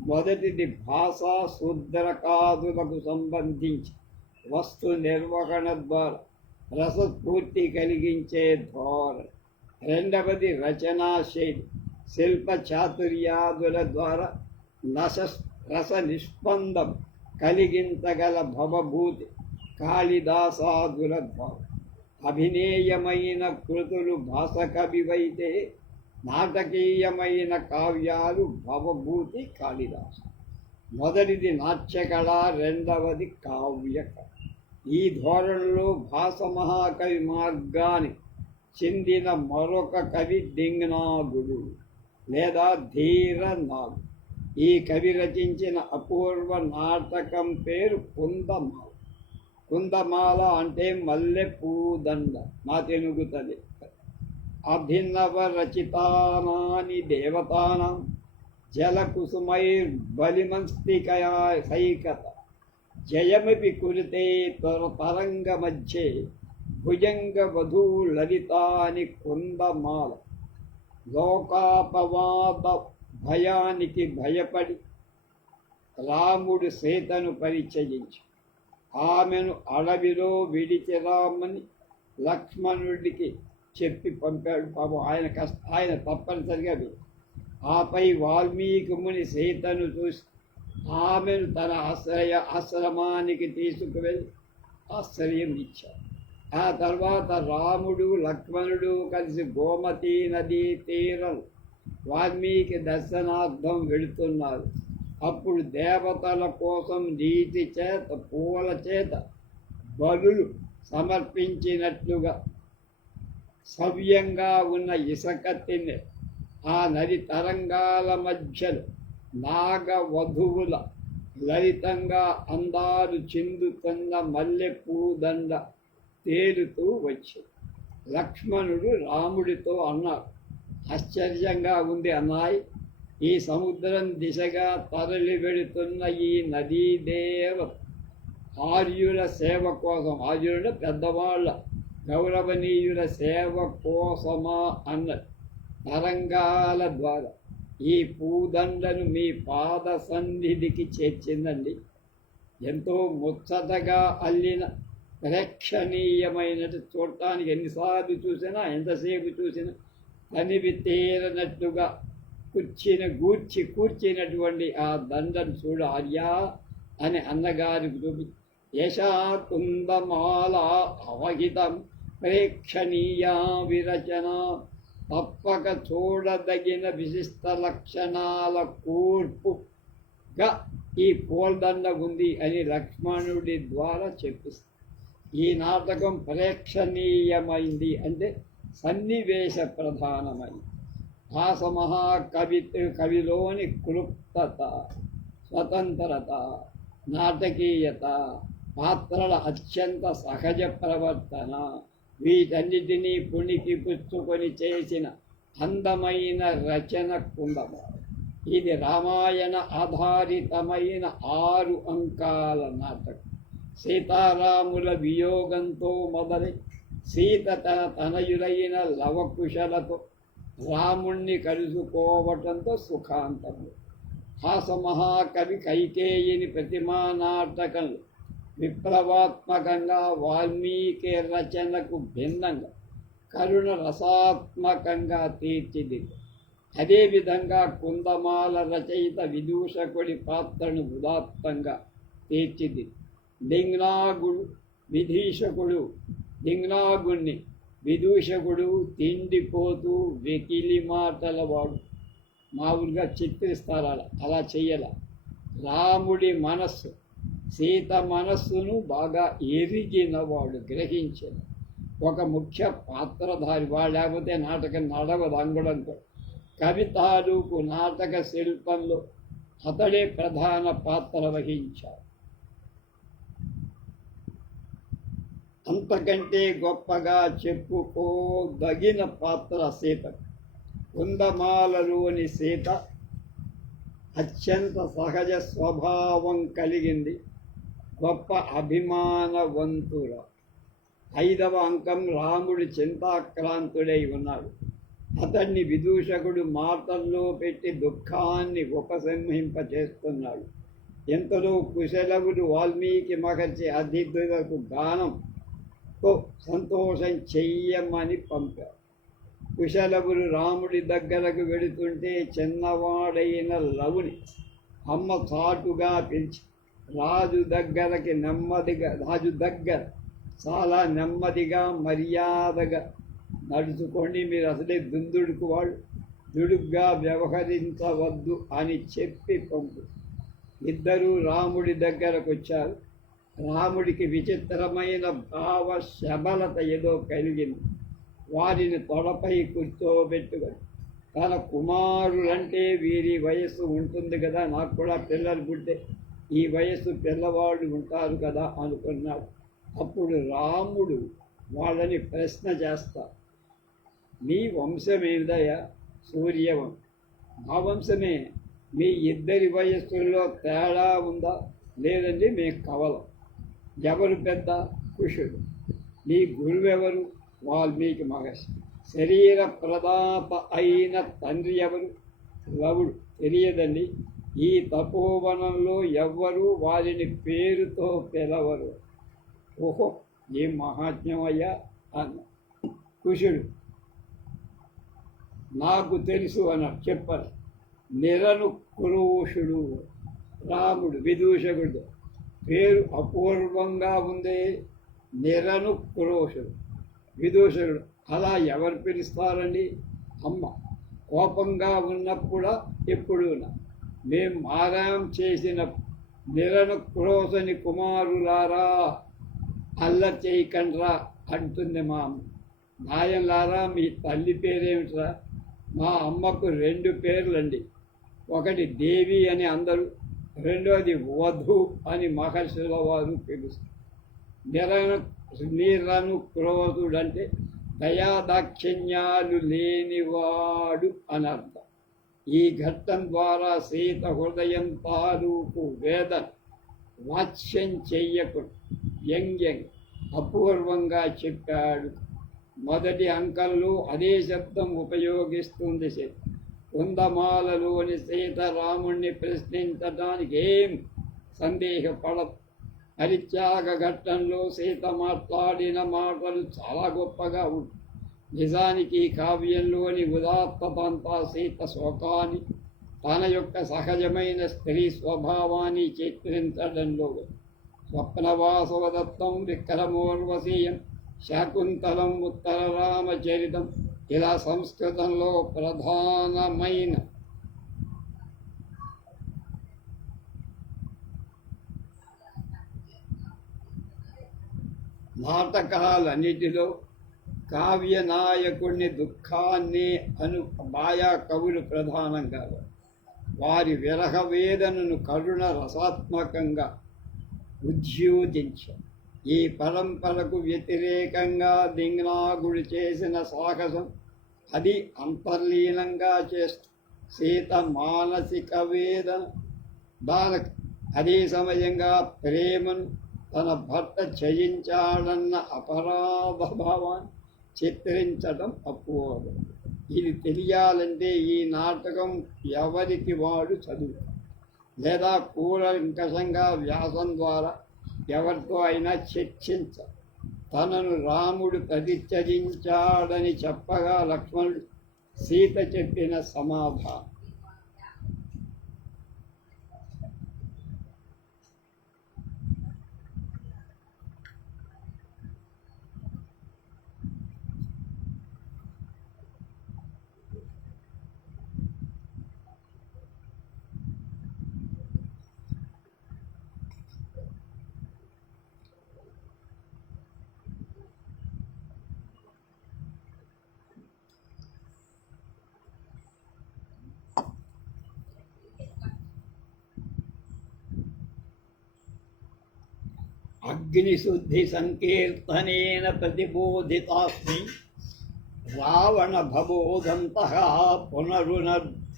మొదటిది భాషా శూద్రకాదులకు సంబంధించి వస్తు నిర్వహణ ద్వారా రసస్ఫూర్తి కలిగించే ధోరణి. రెండవది రచనా శైలి, శిల్ప చాతుర్యాదుల ద్వారా రస నిష్పందం కలిగించగల భవభూతి కాళిదాసాదుల ద్వారా. అభినేయమైన కృతులు భాష కవివైతే నాటకీయమైన కావ్యాలు భవభూతి కాళిదాసు. మొదటిది నాట్యకళ, రెండవది కావ్యకళ. ఈ ధోరణిలో భాస మహాకవి మార్గాన్ని చెందిన మరొక కవి దింగనాగుడు లేదా ధీరనాగు. ఈ కవి రచించిన అపూర్వ నాటకం పేరు కుందమాల. కుందమాల అంటే మల్లె పూదండ మా తెలుగుతది. అభినవ రచితానాని దేవతానాం జలకుసుమైర్బలిమస్తికయా సైకత జయమపి కురితే తరంగ మధ్యే భుజంగ వధూ లలితాని కుందమాల. లోకాపవాద భయానికి భయపడి రాముడు సీతను పరిచయించి ఆమెను అడవిలో విడిచిరామని లక్ష్మణుడికి చెప్పి పంపాడు. పాపం ఆయన తప్పనిసరిగా ఆపై వాల్మీకి ముని సీతను చూసి ఆమెను తన ఆశ్రమానికి తీసుకువెళ్ళి ఆశ్రయం ఇచ్చాడు. ఆ తర్వాత రాముడు లక్ష్మణుడు కలిసి గోమతీ నదీ తీరం వాల్మీకి దర్శనార్థం వెళుతున్నారు. అప్పుడు దేవతల కోసం నీటి చేత పూల చేత బలులు సమర్పించినట్లుగా సవ్యంగా ఉన్న ఇసుక తిన్నె ఆ నది తరంగాల మధ్యలో నాగవధువుల లలితంగా అందాలు చిందుతున్న మల్లెపూదండ తేలుతూ వచ్చి లక్ష్మణుడు రాముడితో అన్నాడు, ఆశ్చర్యంగా ఉంది అన్నాయి. ఈ సముద్రం దిశగా తరలి వెళుతున్న ఈ నదీదేవ ఆర్యుల సేవ కోసం, ఆర్యుల పెద్దవాళ్ళ గౌరవనీయుల సేవ కోసమా అన్నది. తరంగాల ద్వారా ఈ పూదండను మీ పాద సన్నిధికి చేర్చిందండి. ఎంతో ముచ్చటగా అల్లిన ప్రేక్షణీయమైనట్టు చూడటానికి ఎన్నిసార్లు చూసినా ఎంతసేపు చూసినా తనివి తీరనట్టుగా కూర్చినటువంటి ఆ దండను చూడు ఆర్యా అని అన్నగారికి చూపి యశా కుందమాల అవహితం ప్రేక్షణీయా విరచన, తప్పక చూడదగిన విశిష్ట లక్షణాల కూర్పుగా ఈ పూలదండ ఉంది అని లక్ష్మణుడి ద్వారా చెప్పిస్తుంది. ఈ నాటకం ప్రేక్షణీయమైంది అంటే సన్నివేశ ప్రధానమైంది. భాస కవిలోని క్లుప్తత, స్వతంత్రత, నాటకీయత, పాత్రల అత్యంత సహజ ప్రవర్తన, వీటన్నిటినీ పుణికి పుచ్చుకొని చేసిన అందమైన రచన కుందమాల. ఇది రామాయణ ఆధారితమైన 6 అంకాల నాటకం. సీతారాముల వియోగంతో మొదలై సీత తన తనయులైన లవకుశలతో రాముణ్ణి కలుసుకోవటంతో సుఖాంతము. హాస మహాకవి కైకేయిని ప్రతిమా నాటకంలో విప్లవాత్మకంగా వాల్మీకి రచనకు భిన్నంగా కరుణ రసాత్మకంగా తీర్చిదిద్ది. అదేవిధంగా కుందమాల రచయిత విదూషకుడి పాత్రను ఉదాత్తంగా తీర్చిదిద్ది. దింగ్నాగుణ్ణి విదూషకుడు తిండిపోతూ వెకిలి మాటలవాడు మామూలుగా చిత్రిస్తారు. అలా చెయ్యాల. రాముడి మనస్సు సీత మనస్సును బాగా ఎరిగినవాడు, గ్రహించిన ఒక ముఖ్య పాత్రధారి వాడు, లేకపోతే నాటకం నడవదు అంగడంతో. కవి తాలూకు నాటక శిల్పంలో అతడే ప్రధాన పాత్ర వహించాడు. అంతకంటే గొప్పగా చెప్పుకోదగిన పాత్ర సీత. కుందమాలలోని సీత అత్యంత సహజ స్వభావం కలిగింది, గొప్ప అభిమానవంతుల. 5వ అంకం రాముడు చింతాక్రాంతుడై ఉన్నాడు. అతన్ని విదూషకుడు మాటల్లో పెట్టి దుఃఖాన్ని ఉపసంహింపచేస్తున్నాడు. ఎంతలో కుశలవుడు వాల్మీకి మహర్షి అతిథులకు గానంతో సంతోషం చెయ్యమని పంపారు. కుశలవుడు రాముడి దగ్గరకు వెళుతుంటే చిన్నవాడైన లవుని అమ్మ చాటుగా పిలిచి రాజు దగ్గర చాలా నెమ్మదిగా మర్యాదగా నడుచుకోండి, మీరు అసలే దుందుడుకు వాడు, దుడుగ్గా వ్యవహరించవద్దు అని చెప్పి పంపు. ఇద్దరూ రాముడి దగ్గరకు వచ్చారు. రాముడికి విచిత్రమైన భావ శబలత ఏదో కలిగింది. వారిని తొడపై కూర్చోబెట్టుకొని తన కుమారులంటే వీరి వయస్సు ఉంటుంది కదా, నాకు కూడా పిల్లలు పుట్టే ఈ వయస్సు పిల్లవాళ్ళు ఉంటారు కదా అనుకున్నాడు. అప్పుడు రాముడు వాళ్ళని ప్రశ్న చేస్తారు. మీ వంశమేదయ్యా? సూర్యవం. మా వంశమే. మీ ఇద్దరి వయస్సుల్లో తేడా ఉందా? లేదండి, మేము కవలం. ఎవరు పెద్ద? కుషుడు. మీ గురువెవరు? వాల్మీకి మహర్షి. శరీర ప్రదాత అయిన తండ్రి ఎవరు? లవుడు. తెలియదండి. ఈ తపోవనంలో ఎవ్వరూ వారిని పేరుతో పిలవరు. ఓహో, ఏం మహాత్మ్యం అయ్యా అన్న. కుషుడు నాకు తెలుసు అన్నాడు. చెప్పారు. నిరనుక్రోషుడు. రాముడు విదూషకుడు. పేరు అపూర్వంగా ఉంది. నిరనుక్రోషుడు, విదూషకుడు. అలా ఎవరు పిలుస్తారండి? అమ్మ కోపంగా ఉన్నప్పుడా ఎప్పుడూనా? మేం మారాం చేసిన నిరనుక్రోశని కుమారులారా, అల్లరి చేయకండ్రా అంటుంది మా అమ్మ. నాయనలారా, మీ తల్లి పేరేమిట్రా? మా అమ్మకు 2 పేర్లండి. ఒకటి దేవి అని అందరూ, రెండోది వధు అని మహర్షుల వారు పిలుస్తారు. నిరనుక్రోధుడంటే దయాదాక్షిణ్యాలు లేనివాడు అని అర్థం. ఈ ఘట్టం ద్వారా సీత హృదయం తాలూకు వేదన వాత్స్యం చెయ్యకుడు వ్యంగ్యం అపూర్వంగా చెప్పాడు. మొదటి అంకంలో అదే శబ్దం ఉపయోగిస్తుంది సీత. కుందమాలలోని సీత రాముణ్ణి ప్రశ్నించడానికి ఏం సందేహపడదు. పరిత్యాగ ఘట్టంలో సీత మాట్లాడిన మాటలు చాలా గొప్పగా ఉంటాయి. నిజానికి కావ్యంలోని ఉదాత్తతంతా సీత శోకాన్ని, తన యొక్క సహజమైన స్త్రీ స్వభావాన్ని చిత్రించడంలో. స్వప్నవాసవదత్తం, విక్రమోర్వశీయం, శాకుంతలం, ఉత్తర రామచరితం ఇలా సంస్కృతంలో ప్రధానమైన నాటకాలన్నిటిలో కావ్య నాయకుడిని దుఃఖాన్ని మాయా కవులు ప్రధానంగా వారి విరహ వేదనను కరుణ రసాత్మకంగా ఉద్యోజించారు. ఈ పరంపరకు వ్యతిరేకంగా దింగ్నాగుడు చేసిన సాహసం అది అంతర్లీనంగా చేస్తూ సీత మానసిక వేదన దానికి అదే సమయంగా ప్రేమను, తన భర్త త్యజించాడన్న అపరాధ భావాన్ని చిత్రించడం అపూర్వం. ఇది తెలియాలంటే ఈ నాటకం ఎవరికి వాడు చదువు, లేదా కూలంకషంగా వ్యాసం ద్వారా ఎవరితో అయినా చర్చించ. తనను రాముడు పరిత్యజించాడని చెప్పగా లక్ష్మణుడు సీత చెప్పిన సమాధానం. అగ్నిశుద్ధి సంకీర్తనేన ప్రతిబోధితాస్మి రావణ భబోధంతః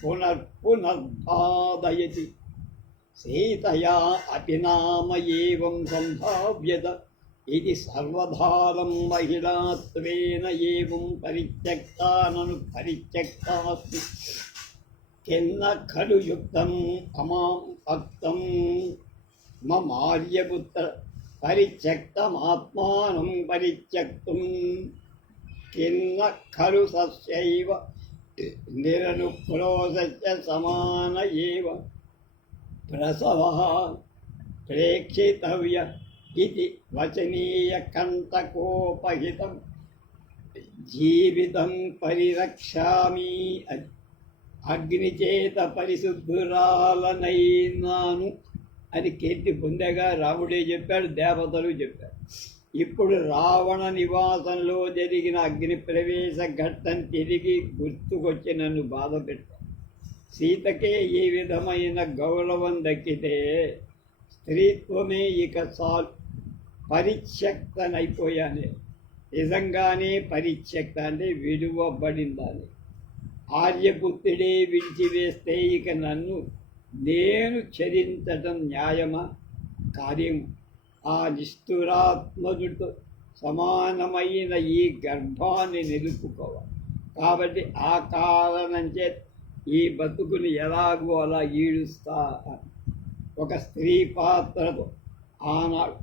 పునర్పునర్బాధయతి సీతయా అపి నామ ఏవం సంభావ్యత ఇది సర్వధారం మహిళాత్వేన ఏవం పరిత్యక్తానను పరిత్యక్తాస్మి కిన్న ఖలు యుక్తం అమాం భక్తం మమార్యపుత్ర పరిత్యక్తమాత్మానం పరిత్యక్తుం కిన్న ఖలు సస్యైవ నిరనుక్రోశస్య సమాన ఏవ ప్రసవః ప్రేక్షితవ్య ఇది వచనీయ కంటకోపహితం జీవితం పరిరక్షామి. అగ్నిచేత పరిశుద్ధురాలనైనాను అని కీర్తి పొందగా రాముడే చెప్పాడు, దేవతలు చెప్పారు. ఇప్పుడు రావణ నివాసంలో జరిగిన అగ్ని ప్రవేశ ఘట్టం తిరిగి గుర్తుకొచ్చి నన్ను బాధ పెట్టాను. సీతకే ఈ విధమైన గౌరవం దక్కితే స్త్రీత్వమే ఇక చాలు, పరిత్యక్తనైపోయానే. నిజంగానే పరిత్యక్త అంటే విడువబడిందని. ఆర్యపుత్రుడే విడిచివేస్తే ఇక నన్ను నేను చరించటం న్యాయమా? కార్యము. ఆ నిష్ఠురాత్మజుడితో సమానమైన ఈ గర్భాన్ని నిలుపుకోవాలి. కాబట్టి ఆ కారణం చేత ఈ బతుకుని ఎలాగో అలా ఈడుస్తా. ఒక స్త్రీ పాత్రతో ఆనాడు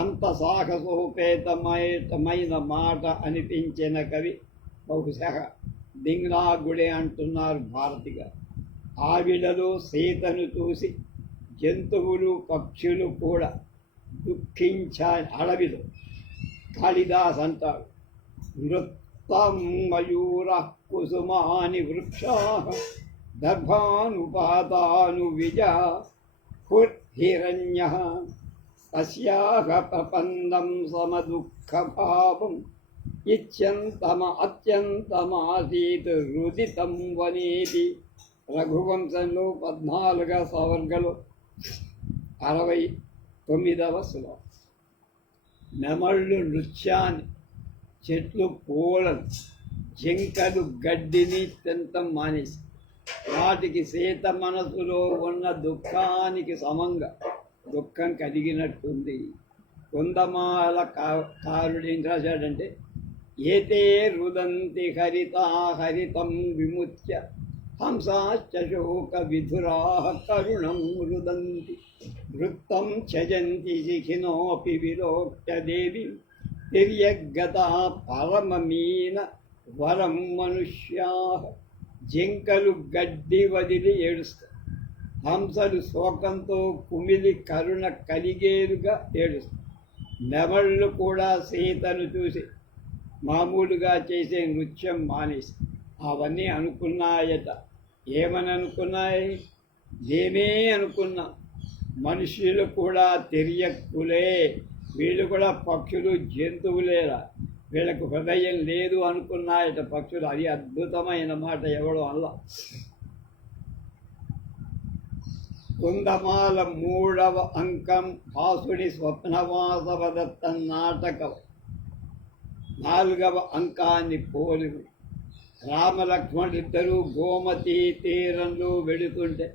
అంత సాహసోపేతమైన మాట అనిపించిన కవి బహుశా దింగ్నాగుడే అంటున్నారు భారతిగా. ఆవిడలో సీతను చూసి జంతువులు పక్షులు కూడా దుఃఖించాలి. అడవిలో కాళిదాస్ అంటాడు, నృత్తం మయూర కుసుమాని వృక్షా దర్భానుపాతాను విజా హిరణ్య తస్యాహ ప్రపన్నం సమదుఃఖభావం అత్యంతమాసీత్ రుదితం వనేతి. రఘువంశంలో 14వ సవర్గలో 69వ శ్లోకం. నెమళ్ళు నృత్యాన్ని, చెట్లు పూలను, జింకలు గడ్డిని తింటం మానేసి వాటికి సీత మనసులో ఉన్న దుఃఖానికి సమంగా దుఃఖం కలిగినట్టుంది. కుందమాల కారుడు ఏం రాశాడంటే, ఏతే రుదంతి హరితం విముచ్య హంసాశ్చ శోక విధురా కరుణం రుదంతి వృత్తం ఛజంతి శిఖినోపి విలోక్య దేవి తిర్యగతా పరమమీన వరం మనుష్యా. జింకలు గడ్డి వదిలి ఏడుస్తాయి, హంసలు శోకంతో కుమిలి కరుణ కలిగేరుగా ఏడుస్తాయి. నెమళ్ళు కూడా సీతను చూసి మామూలుగా చేసే నృత్యం మానేసి అవన్నీ అనుకున్నాయట. ఏమని అనుకున్నాయి? ఏమే అనుకున్నా. మనుషులు కూడా తిర్యక్కులే, వీళ్ళు కూడా పక్షులు జంతువులేరా, వీళ్ళకు హృదయం లేదు అనుకున్నాయట పక్షులు. అది అద్భుతమైన మాట, ఎవడో అల్లా. కుందమాల 3వ అంకం భాసుడి స్వప్నవాసవదత్త నాటకం 4వ అంకాన్ని పోలి. రామలక్ష్మణుడిద్దరూ గోమతీ తీరంలో వెళుతుంటే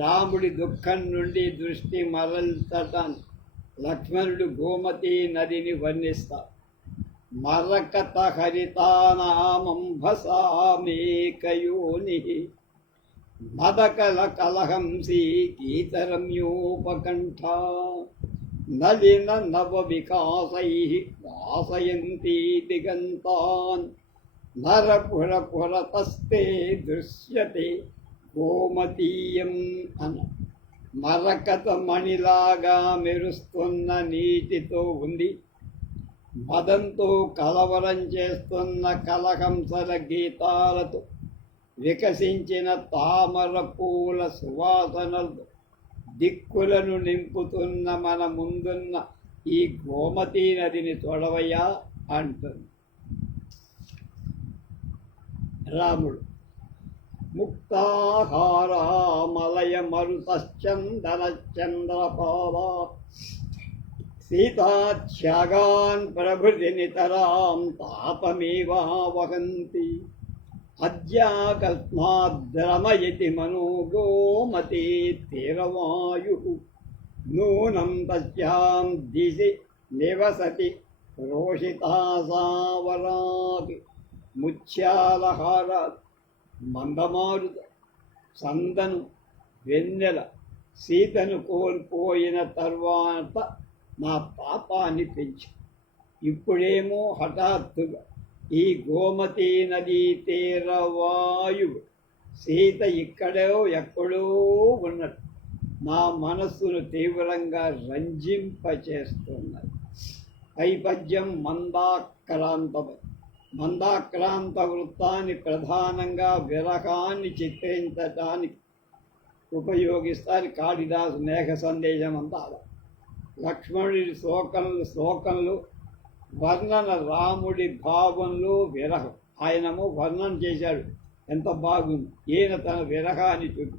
రాముడి దుఃఖం నుండి దృష్టి మరల్చటాన్ని లక్ష్మణుడు గోమతీ నదిని వర్ణిస్తారు. మరకత హరితానామంభసామేకయోని మదకల కలహంసి గీతరమ్యోపకంఠ నలిన నవ వికాసై వాసయంతి దిగంతాన్ నరపురపురతస్తే దృశ్యతే గోమతీయం అన్న. మరకత మణిలాగా మెరుస్తున్న నీటితో ఉంది, మదంతో కలవరం చేస్తున్న కలహంసల గీతాలతో వికసించిన తామర పూల సువాసనలతో దిక్కులను నింపుతున్న మన ముందున్న ఈ గోమతీ నదిని తొడవయ్యా అంటుంది రాముడు. ముక్తాహారామలయ మరుతశ్చందన చంద్రపావా సీతాత్యాగాన్ ప్రభృతి నితరాం తాపమేవా వహంతి అద్యాకస్మాద్రమయతి మనో గోమతే తీరవాయు నూనం తస్యాం దిశి నివసతి రోషితాసావరాగి. ముత్యాలహార, మందమారుత, సందను, వెన్నెల సీతను కోల్పోయిన తర్వాత నా పాపాన్ని పెంచి ఇప్పుడేమో హఠాత్తుగా ఈ గోమతీ నదీ తీరవాయువు సీత ఇక్కడో ఎక్కడో ఉన్నట్టు నా మనస్సును తీవ్రంగా రంజింపచేస్తున్నది. పైపద్యం మందాక్రాంత వృత్తాన్ని ప్రధానంగా విరహాన్ని చిత్రించటానికి ఉపయోగిస్తారు. కాళిదాసు మేఘ సందేశం అంతా అలా. లక్ష్మణుడి శ్లోకంలో వర్ణన, రాముడి భావంలో విరహం. ఆయనము వర్ణన చేశాడు, ఎంత బాగుంది. ఈయన తన విరహాన్ని చూపి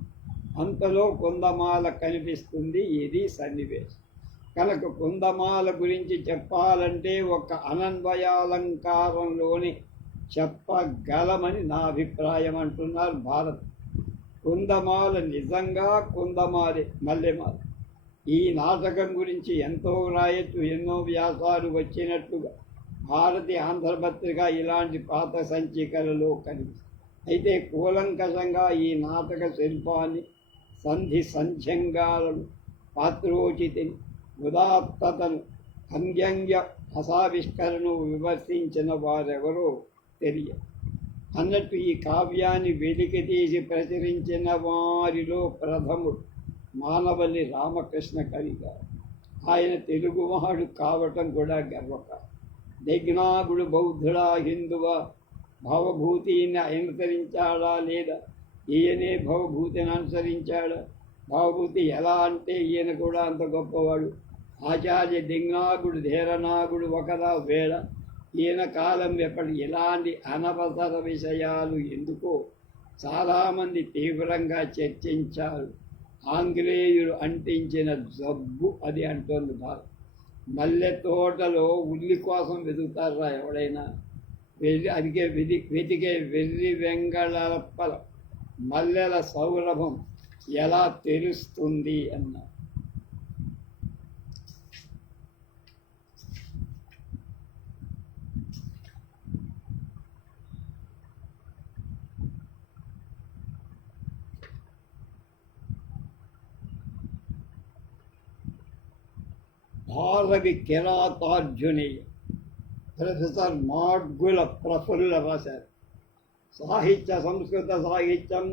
అంతలో కుందమాల కనిపిస్తుంది. ఇది సన్నివేశం. కనుక కుందమాల గురించి చెప్పాలంటే ఒక అనన్వయాలంకారంలోనే చెప్పగలమని నా అభిప్రాయం అంటున్నారు భారత్. కుందమాల నిజంగా కుందమాలే, మల్లెమాల. ఈ నాటకం గురించి ఎంతో రాయొచ్చు, ఎన్నో వ్యాసాలు వచ్చినట్లుగా భారతి ఆంధ్రపత్రిక ఇలాంటి పాత సంచికలలో కనిపిస్తుంది. అయితే కూలంకషంగా ఈ నాటక శిల్పాన్ని, సంధి సంధ్యంగాలను, పాత్రోచితిని, ఉదాత్తతను, అంగ్యంగ్య రసావిష్కరణను విమర్శించిన వారెవరో తెలియదు. అన్నట్టు ఈ కావ్యాన్ని వెలికి తీసి ప్రచురించిన వారిలో ప్రథముడు మానవల్లి రామకృష్ణ కవి గారు. ఆయన తెలుగువాడు కావటం కూడా గర్వకారణం. దగ్నాగుడు బౌద్ధుడా, హిందువా, భవభూతిని అనుసరించాడా లేదా, ఈయనే భవభూతిని అనుసరించాడా? భవభూతి ఎలా అంటే ఈయన కూడా అంత గొప్పవాడు. ఆచార్య దిగ్నాగుడు, ధీరనాగుడు ఒకదా వేళ. ఈయన కాలం ఎప్పటి ఇలాంటి అనవసర విషయాలు ఎందుకో చాలామంది తీవ్రంగా చర్చించారు. ఆంగ్లేయులు అంటించిన జబ్బు అది అంటోంది భారత్. మల్లె తోటలో ఉల్లి కోసం వెతుకుతారా ఎవడైనా? అదికే వెతికే వెర్రి వెంగళప్పల మల్లెల సౌరభం ఎలా తెలుస్తుంది అన్నారు. భారవి కిరాతార్జునీయ ప్రొఫెసర్ మాడ్గుల ప్రఫుల్ల రాశారు. సంస్కృత సాహిత్యం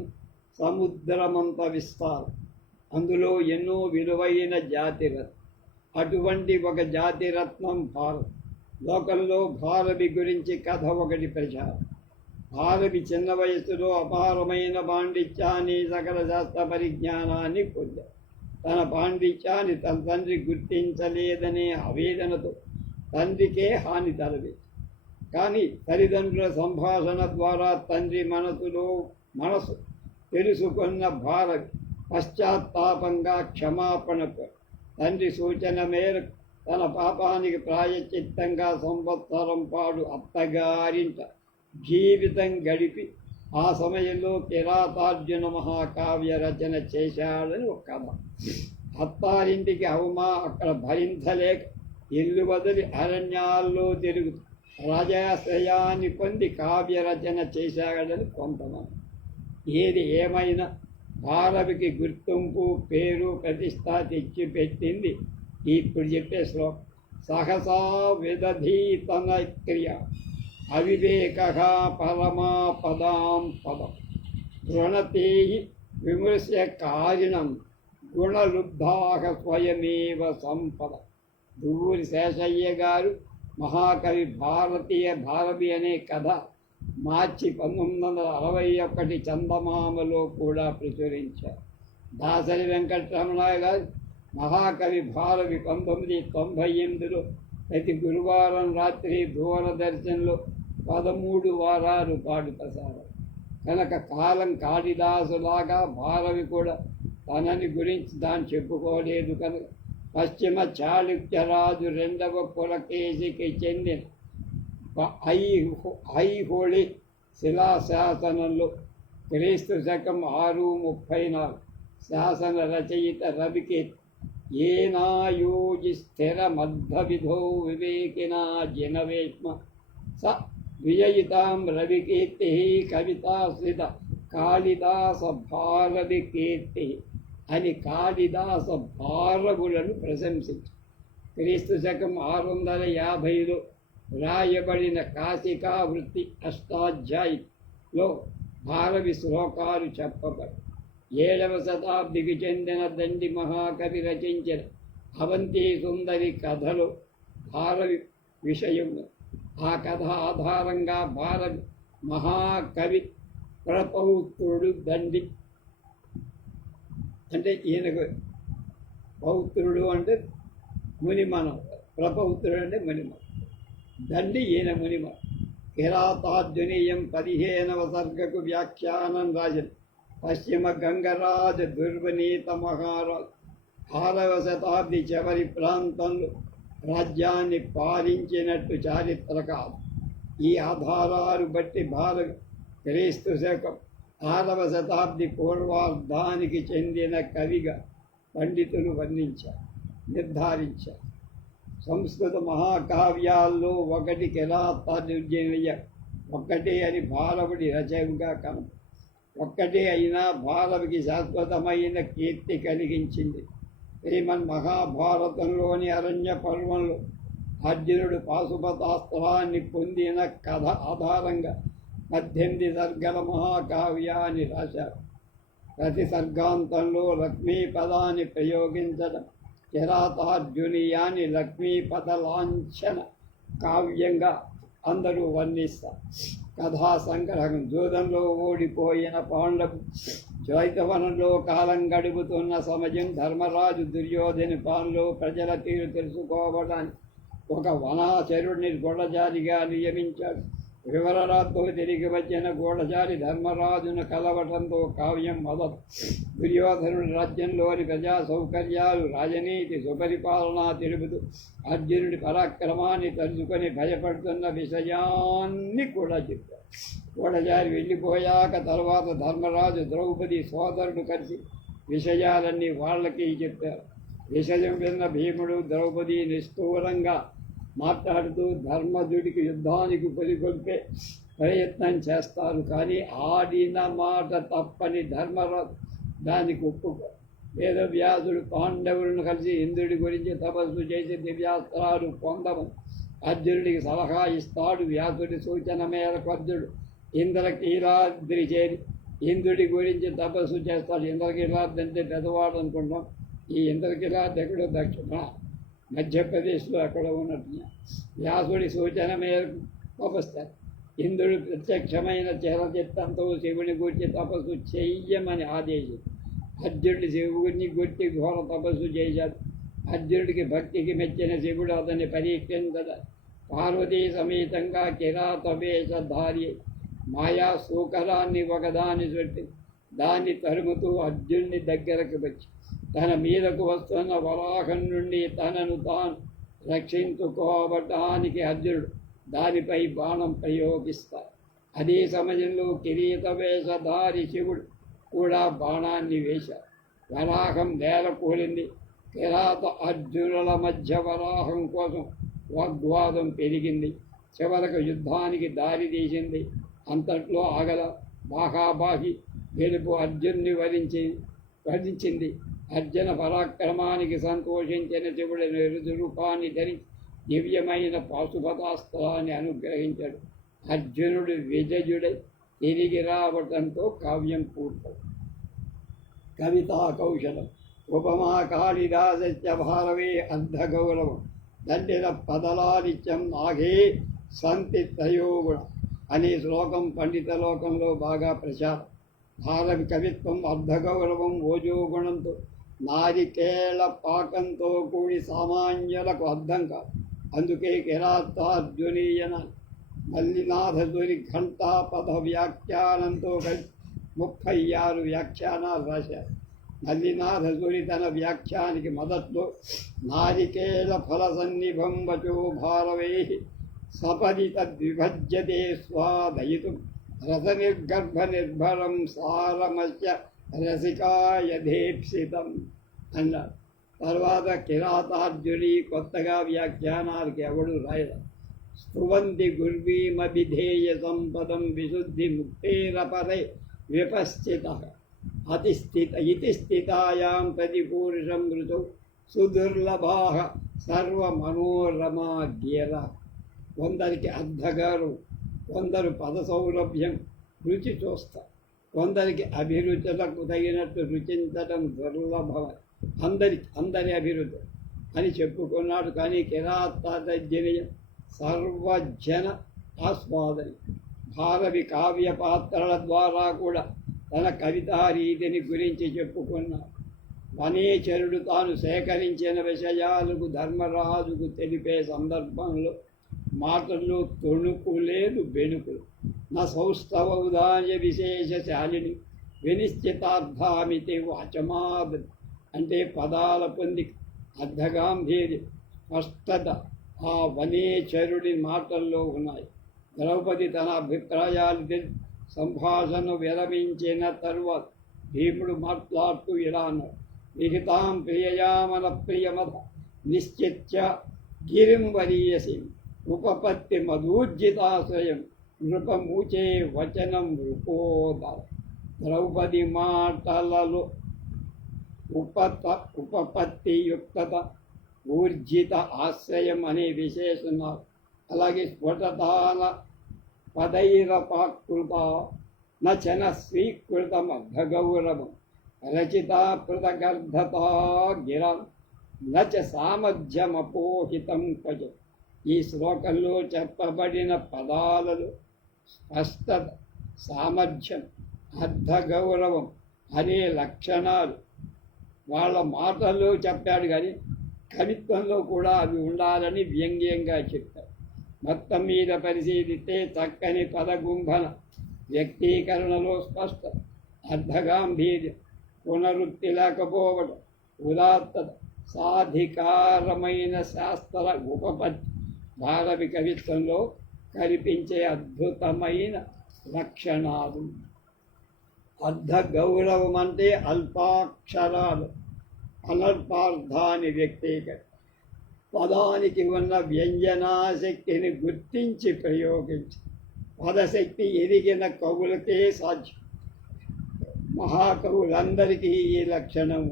సముద్రమంత విస్తారం. అందులో ఎన్నో విలువైన జాతిరత్నం. అటువంటి ఒక జాతిరత్నం భారత్. లోకంలో భారవి గురించి కథ ఒకటి ప్రచారం. భారవి చిన్న వయసులో అపారమైన పాండిత్యాన్ని, సకల శాస్త్ర పరిజ్ఞానాన్ని పొందారు. తన పాండిత్యాన్ని తన తండ్రి గుర్తించలేదనే ఆవేదనతో తండ్రికే హాని తలవేది. కానీ తల్లిదండ్రుల సంభాషణ ద్వారా తండ్రి మనసు తెలుసుకున్న భారవి పశ్చాత్తాపంగా క్షమాపణకు తండ్రి సూచన మేరకు తన పాపానికి ప్రాయశ్చిత్తంగా సంవత్సరం పాటు అత్తగారింట జీవితం గడిపి ఆ సమయంలో కిరాతార్జున మహాకావ్య రచన చేశాడని ఒక కథ. అత్తారింటికి అక్కడ భరించలేక ఇల్లు వదిలి అరణ్యాల్లో తిరుగుతూ రాజాశ్రయాన్ని పొంది కావ్య రచన చేశాడని కొంతమంది. ఏది ఏమైనా భారవికి గుర్తింపు, పేరు, ప్రతిష్ట తెచ్చిపెట్టింది ఇప్పుడు చెప్పే శ్లోకం. సహసా విదధీతన క్రియ అవివేక పరమాపదాం పదం గృణతే విమర్శ్య కారిణం గుణలుబ్ధాహ స్వయమేవ సంపద. దువ్వూరి శేషయ్య గారు మహాకవి భారవి అనే కథ మార్చి 1961 చందమామలో కూడా ప్రచురించారు. దాసరి వెంకటరమణ గారు మహాకవి భారవి 1998లో ప్రతి గురువారం రాత్రి దూరదర్శన్లో 13 వారాలు పాటు ప్రసారం. కనుక కాలం కాళిదాసులాగా భారవి కూడా తనని గురించి తాను చెప్పుకోలేదు. కనుక పశ్చిమ చాళుక్యరాజు 2వ పులకేశికి చెందిన ఐహోళి శిలాశాసనంలో క్రీస్తు శకం 634 శాసన రచయిత రవికీర్తి ఏనాయోజి స్థిర మధ్యవిధో వివేకినా జనవేష్మ స విజయితాం రవికీర్తి కవితాశ్రిత కాళిదాస భారవి కీర్తి అని కాళిదాస భారవులను ప్రశంసించారు. క్రీస్తు శకం 650లో రాయబడిన కాశికా వృత్తి అష్టాధ్యాయిలో భారవి శ్లోకాలు చెప్పబడి 7వ శతాబ్దికి చెందిన దండి మహాకవి రచించిన అవంతి సుందరి కథలో భారవి విషయం. ఆ కథ ఆధారంగా భారవి మహాకవి ప్రపౌత్రుడు దండి అంటే ఈయనకు పౌత్రుడు అంటే మునిమనం, ప్రపౌత్రుడు అంటే మునిమనం. దండి ఈయన మునిమనం. కిరాతార్జునీయం 15వ సర్గకు వ్యాఖ్యానం రాజన్. పశ్చిమ గంగరాజ దుర్వనీత మహారాజు 6వ శతాబ్ది చివరి ప్రాంతంలో రాజ్యాన్ని పాలించినట్టు చారిత్రకాలు. ఈ ఆధారాలు బట్టి క్రీస్తు శకం 6వ శతాబ్ది పూర్వార్ధానికి చెందిన కవిగా పండితులు వర్ణించారు, నిర్ధారించారు. సంస్కృత మహాకావ్యాల్లో ఒకటి కిరాతార్జునీయం ఒక్కటే అని భారవుడి రచనగా కనుక ఒక్కటే అయినా భారవికి శాశ్వతమైన కీర్తి కలిగించింది. శ్రీమన్ మహాభారతంలోని అరణ్య పర్వంలో అర్జునుడు పాశుపతాస్త్రాన్ని పొందిన కథ ఆధారంగా 18 సర్గల మహాకావ్యాన్ని రాశారు. ప్రతి సర్గాంతంలో లక్ష్మీ పదాన్ని ప్రయోగించడం కిరాతార్జునీయాన్ని లక్ష్మీపద లాంఛన కావ్యంగా అందరూ వర్ణిస్తారు. కథా సంగ్రహం. జూదంలో ఓడిపోయిన పాండవు శ్వేతవనంలో కాలం గడుపుతున్న సమయం ధర్మరాజు దుర్యోధని పాలనలో ప్రజల తీరు తెలుసుకోవడానికి ఒక వనాచరుడిని గూఢచారిగా నియమించాడు. వివరణతో తిరిగి వచ్చిన గూఢచారి ధర్మరాజును కలవటంతో కావ్యం మొదలు. దుర్యోధనుడి రాజ్యంలోని ప్రజా సౌకర్యాలు, రాజనీతి, సుపరిపాలన తెలుపుతూ అర్జునుడి పరాక్రమాన్ని తలుచుకొని భయపడుతున్న విషయాన్ని కూడా చెప్పారు. గూఢచారి వెళ్ళిపోయాక తర్వాత ధర్మరాజు, ద్రౌపది సోదరుడు కలిసి విషయాలన్నీ వాళ్ళకి చెప్పారు. విషయం విన్న భీముడు, ద్రౌపది నిష్ఠూరంగా మాట్లాడుతూ ధర్మజుడికి యుద్ధానికి పురికొల్పే ప్రయత్నం చేస్తారు. కానీ ఆడిన మాట తప్పని ధర్మరాజు దానికి ఒప్పుకో. వేదవ్యాసుడు పాండవులను కలిసి ఇంద్రుడి గురించి తపస్సు చేసి దివ్యాస్త్రాలు పొందమని అర్జునుడికి సలహా ఇస్తాడు. వ్యాసుడి సూచన మేరకు అర్జునుడు ఇంద్రకీలాద్రి చేరి ఇంద్రుడి గురించి తపస్సు చేస్తాడు. ఇంద్రకీలాద్రి అంటే పెద్దవాడు అనుకుంటాం. ఈ ఇంద్రకీలాద్రి ఎక్కడో దక్షిణ మధ్యప్రదేశ్లో అక్కడ ఉన్నట్టు వ్యాసుడి సూచన మేరకు తపస్తారు. ఇంద్రుడు ప్రత్యక్షమైన చరచిత్తంతో శివుని గురించి తపస్సు చెయ్యమని ఆదేశించాడు. అర్జునుడి శివుడిని గుర్తి ఘోర తపస్సు చేశాడు. అర్జునుడికి భక్తికి మెచ్చిన శివుడు అతన్ని పరీక్షించడ పార్వతీ సమేతంగా కిరాతవేషధారి మాయా సూకరాన్ని ఒకదాని చుట్టి దాన్ని తరుముతూ అర్జునుడి దగ్గరకు వచ్చి తన మీదకు వస్తున్న వరాహం నుండి తనను తాను రక్షించుకోవటానికి అర్జునుడు దానిపై బాణం ప్రయోగిస్తారు. అదే సమయంలో కిరీట వేషధారి శివుడు కూడా బాణాన్ని వేశారు. వరాహం నేల కూలింది. కిరాత అర్జునుల మధ్య వరాహం కోసం వాగ్వాదం పెరిగింది. చివరకు యుద్ధానికి దారి తీసింది. అంతట్లో ఆగల బాహాబాహి గెలుపు అర్జున్ని వరించింది. అర్జున పరాక్రమానికి సంతోషించిన శివుడు రుజు రూపాన్ని ధరించి దివ్యమైన పాశుపతాస్త్రాన్ని అనుగ్రహించాడు. అర్జునుడు విజయుడై తిరిగి రావటంతో కావ్యం పూర్తవు. కవితా కౌశలం. ఉపమా కాళిదాసస్య భారవే అర్ధగౌరవం దండిన పదలాలిత్యం నాగే సంతి త్రయోగుణ అనే శ్లోకం పండిత లోకంలో బాగా ప్రచారం. భారవి కవిత్వం అర్ధగౌరవం ఓజోగుణంతో నారికేళ పాకంతో కూడి సామాన్యులకు అర్థం కాదు. అందుకే కిరాతార్జునీయన మల్లినాథుని ఘంటాపద వ్యాఖ్యానంతో కలిసి 36 వ్యాఖ్యానాలు రాశారు. మల్లినాథుని తన వ్యాఖ్యానికి మొదట్లో నారికేళ ఫల సన్నిభం వచో భారవై సపది తద్విభజ్యతే స్వాదయితుం రసనిర్గర్భ నిర్భరం సారమస్య రసికాయధేప్సితం అన్నారు. తర్వాత కిరాతార్జుని కొత్తగా వ్యాఖ్యానాలకి ఎవడు రాయడం. స్తువంతి గుర్వీమభిధేయ సంపదం విశుద్ధి ముక్తేరపరే విపశ్చిత ఇతి స్థితాయాం ప్రతిపూరుషం ఋతౌ సుదుర్లభాః సర్వమనోరమా గీర. కొందరికి అర్ధగారు, కొందరు పద సౌలభ్యం రుచి చూస్తారు. కొందరికి అభిరుచులకు తగినట్టు రుచించడం దుర్లభం. అందరి అభిరుచి అని చెప్పుకున్నాడు. కానీ కిరాతార్జునీయం సర్వజన ఆస్వాదన. భారవి కావ్య పాత్రల ద్వారా కూడా తన కవితా రీతిని గురించి చెప్పుకున్నాడు. వనేచరుడు తాను సేకరించిన విషయాలకు ధర్మరాజుకు తెలిపే సందర్భంలో మాటల్లో తొణుకు లేదు బెణుకులు. నా సౌస్తవౌదాయ విశేషశాలిని వినిశ్చితార్థామితి వాచమాద్ అంటే పదాల పొంది అర్ధగాంభీర్య స్పష్టత ఆ వనేచరుడి మాటల్లో ఉన్నాయి. ద్రౌపది తన అభిప్రాయాలు సంభాషణ విరమించిన తరువాత భీముడు మాట్లాడుతూ ఇలా అన్నాడు: విహితాం ప్రియయామన ప్రియమద నిశ్చిత్య గిరిం వరీయసి ఉపపత్తి మధూర్జితాశ్రయం నృపమూచే వచనం నృపోదర. ద్రౌపది మాటలలో ఉపపత్తియుక్తత, ఊర్జిత ఆశ్రయం అనే విశేషణాలు, అలాగే స్ఫుటతాన పదైరపాకృత నచన స్వీకృతమర్ధగౌరవం రచితా పృథగర్ధతా గిరం నచ సామర్థ్యమపోహితం క్వచ. ఈ శ్లోకంలో చెప్పబడిన పదాలలో స్పష్టత, సామర్థ్యం, అర్ధగౌరవం అనే లక్షణాలు వాళ్ళ మాటల్లో చెప్పాడు, కానీ కవిత్వంలో కూడా అవి ఉండాలని వ్యంగ్యంగా చెప్పారు. మొత్తం మీద పరిశీలిస్తే చక్కని పదగుంభన, వ్యక్తీకరణలో స్పష్ట, అర్ధగాంభీర్యం, పునరుక్తి లేకపోవడం, ఉదాత్తత, సాధికారమైన శాస్త్ర ఉపపత్తి భారవి కవిత్వంలో కనిపించే అద్భుతమైన లక్షణాలు. అర్ధగౌరవం అంటే అల్పాక్షరాలు, అనల్పార్థాన్ని వ్యక్తీకరణ, పదానికి ఉన్న వ్యంజనాశక్తిని గుర్తించి ప్రయోగించి పదశక్తి ఎదిగిన కవులకే సాధ్యం. మహాకవులందరికీ ఈ లక్షణం.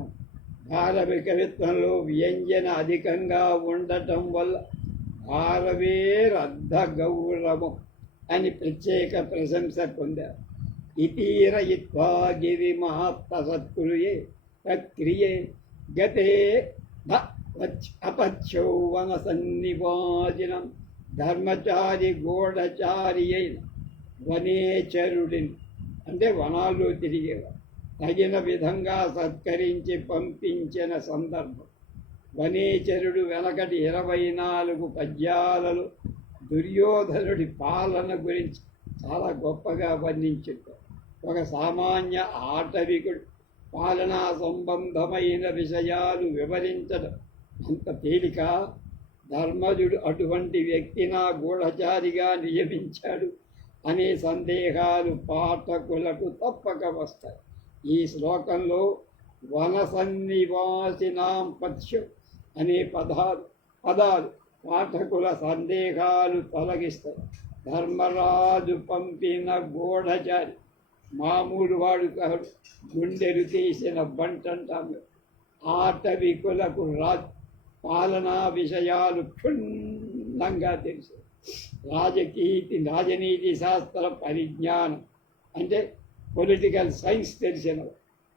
భారవి కవిత్వంలో వ్యంజన అధికంగా ఉండటం వల్ల భారవేర్ అర్ధగౌరవం అని ప్రత్యేక ప్రశంస పొందారు. ఇతీరయిత్వా గిరి మహాత్తసత్కురుయే తత్క్రియే గతే అపత్యౌ వన సన్నివాసినం ధర్మచారి గూఢచారి అయిన వనేచరుడిని అంటే వనాల్లో తిరిగేవారు తగిన విధంగా సత్కరించి పంపించిన సందర్భం. వనేచరుడు వెనకటి 24 పద్యాలలో దుర్యోధనుడి పాలన గురించి చాలా గొప్పగా వర్ణించారు. ఒక సామాన్య ఆటవికుడు పాలనా సంబంధమైన విషయాలు వివరించడం అంత తేలిక. ధర్మజుడు అటువంటి వ్యక్తిని గూఢచారిగా నియమించాడు అనే సందేహాలు పాఠకులకు తప్పక వస్తాయి. ఈ శ్లోకంలో వన సన్నివాసినాం పత్యం అనే పదాలు పాఠకుల సందేహాలు తొలగిస్తాయి. ధర్మరాజు పంపిన గూఢచారి మామూలు వాడు కాడు, గుండెలు తీసిన బంటంటాము. ఆటవికులకు పాలనా విషయాలు క్షుణ్ణంగా తెలుసు. రాజనీతి శాస్త్ర పరిజ్ఞానం అంటే పొలిటికల్ సైన్స్ తెలిసిన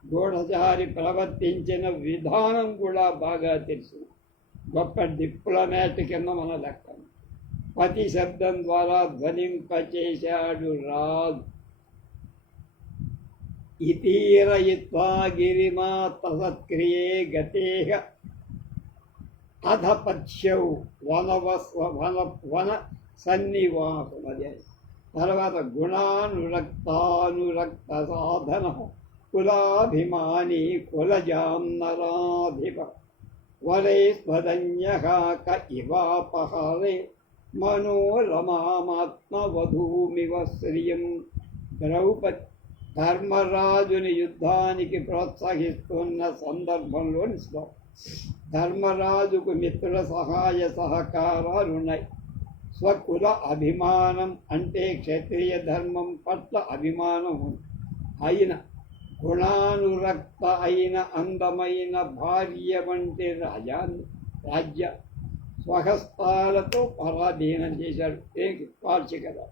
గూఢచారి ప్రవర్తించిన విధానం కూడా బాగా తెలుసు. గొప్ప డిప్లొమాట్ కింద మన లెక్క. పతి శబ్దం ద్వారా ధ్వనింపచేశాడు రాజు. ఇతీరయిత్వా గిరిమా తసత్క్రియే గతేహ అధపత్యౌ వన సన్నివాసం. అదే తర్వాత గుణానురక్త సాధన కులాభిమాని కులజాన్నరాధిప వరైస్వదన్యః క ఇవాపహరే మనోరమాత్మవధూమివ శ్రియం. ద్రౌపది ధర్మరాజుని యుద్ధానికి ప్రోత్సహిస్తున్న సందర్భంలోని శ్లోకం. ధర్మరాజుకు మిత్రుల సహాయ సహకారాలున్నాయి. స్వకుల అభిమానం అంటే క్షత్రియ ధర్మం పట్ల అభిమానం అయిన గుణానురక్త అయిన అందమైన భార్య వంటి రాజ్య స్వహస్తాలతో పరాధీనం చేశాడు. పార్చికరా.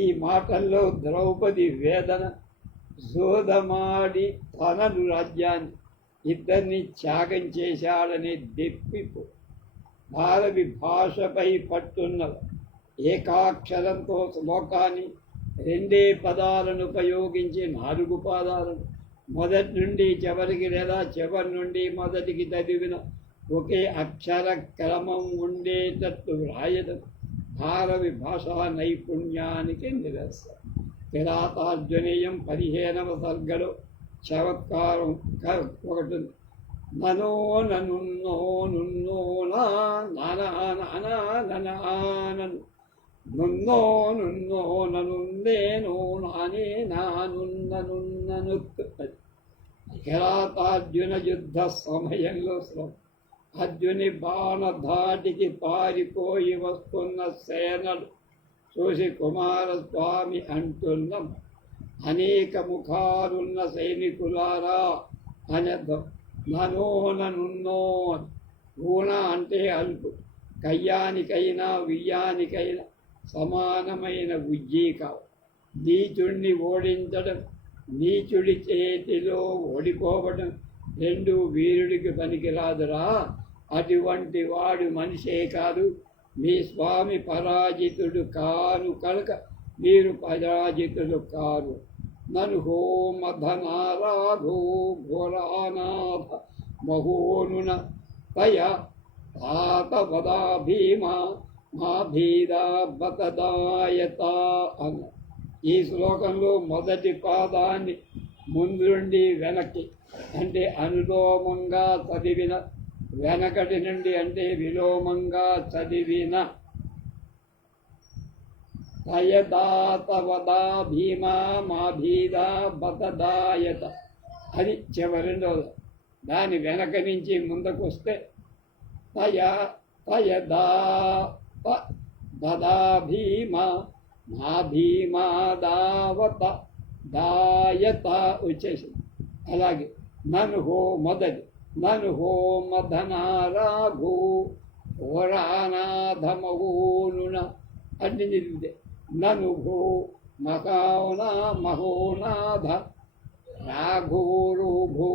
ఈ మాటల్లో ద్రౌపది వేదన, జోదమాడి తనను రాజ్యాన్ని ఇద్దరిని త్యాగం చేశాడని దెప్పిపో. భారవి భాషపై పట్టున్న ఏకాక్షరంతో శ్లోకాన్ని 2 పదాలను ఉపయోగించి 4 పాదాలను మొదటి నుండి చివరికి లేదా చివరి నుండి మొదటికి చదివిన ఒకే అక్షర క్రమం ఉండేటట్టు వ్రాయడం భారవి భాషా నైపుణ్యానికి నిదర్శనం. కిరాతార్జునీయం 15వ సర్గలో చమత్కారం ఒకటి ఉంది. మనో ననున్నో నున్నో నానను నున్నో నున్నో ననుందేనో నానే నానున్ననున్నను. కిరాతార్జున యుద్ధ సమయంలో అర్జుని బాణధాటికి పారిపోయి వస్తున్న సేనలు చూసి కుమారస్వామి అంటున్న అనేక ముఖాలున్న సైనికులారా అనర్థం. మనోననున్నో ఊన అంటే అల్పు, కయ్యానికైనా వియ్యానికైనా సమానమైన ఉజ్జీక. నీచుడిని ఓడించడం, నీచుడి చేతిలో ఓడిపోవడం రెండు వీరుడికి పనికిరాదురా. అటువంటి వాడు మనిషే కాదు, మీ స్వామి పరాజితుడు కాను కనుక మీరు పరాజితులు కారు. నను హోమధనారాధో ఘోరానాథ మహోనున తయ తాత వదా భీమా మా భీదా బతదాయత అన్న. ఈ శ్లోకంలో మొదటి పాదాన్ని ముందుండి వెనక్కి అంటే అనులోమంగా చదివిన, వెనకటి నుండి అంటే విలోమంగా చదివిన తయదాతవదా భీమా మా భీదా బతదాయత అది చివరిలో. దాని వెనక నుంచి ముందుకు వస్తే తయదా దదా భీమా మా భీమా దావత దాయత వచ్చేసింది. అలాగే నను హో మొదటి నను హో మధనారాఘో ఘోరానాథమహోనున అన్ని నిలిపితే నను భో మహోనాథ రాఘోరో భో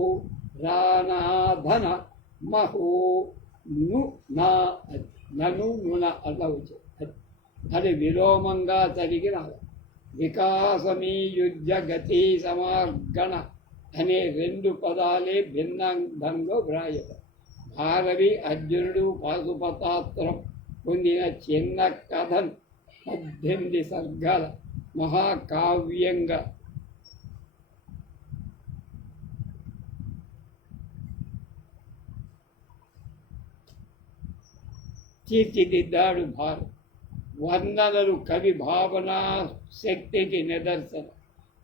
రానాధన మహో ను నా నను నున అట్లా వచ్చేది. అది విలోమంగా చదివి రాదు. వికాసమీ యుద్ధ గతి సమార్గణ అనే రెండు పదాలే భిన్నంగా వ్రాయడం. భారవి అర్జునుడు పాశుపతాస్త్రం పొందిన చిన్న కథను 18 సర్గాల మహాకావ్యంగా తీర్చిదిద్దాడు భారత్. వర్ణనలు కవి భావనా శక్తికి నిదర్శనం.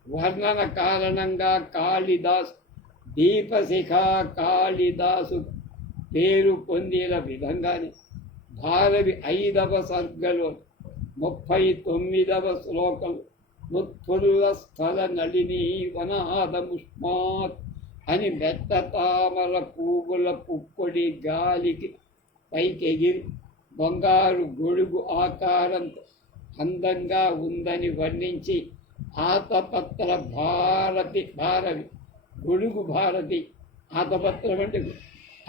వర్ణన కారణంగా కాళిదాస్ దీపశిఖ కాళిదాసు పేరు పొందిన విధంగానే భారవి 5వ సర్గలో 39వ శ్లోకం ఉత్ఫుల్ల స్థల నళిని వనాదముష్మాత్ అని మెత్త తామర పువ్వుల పుప్పొడి గాలికి పైకెగిరి బంగారు గొడుగు ఆకారంతో అందంగా ఉందని వర్ణించి ఆతపత్ర భారవి గొడుగు భారతి ఆతపత్రం అంటే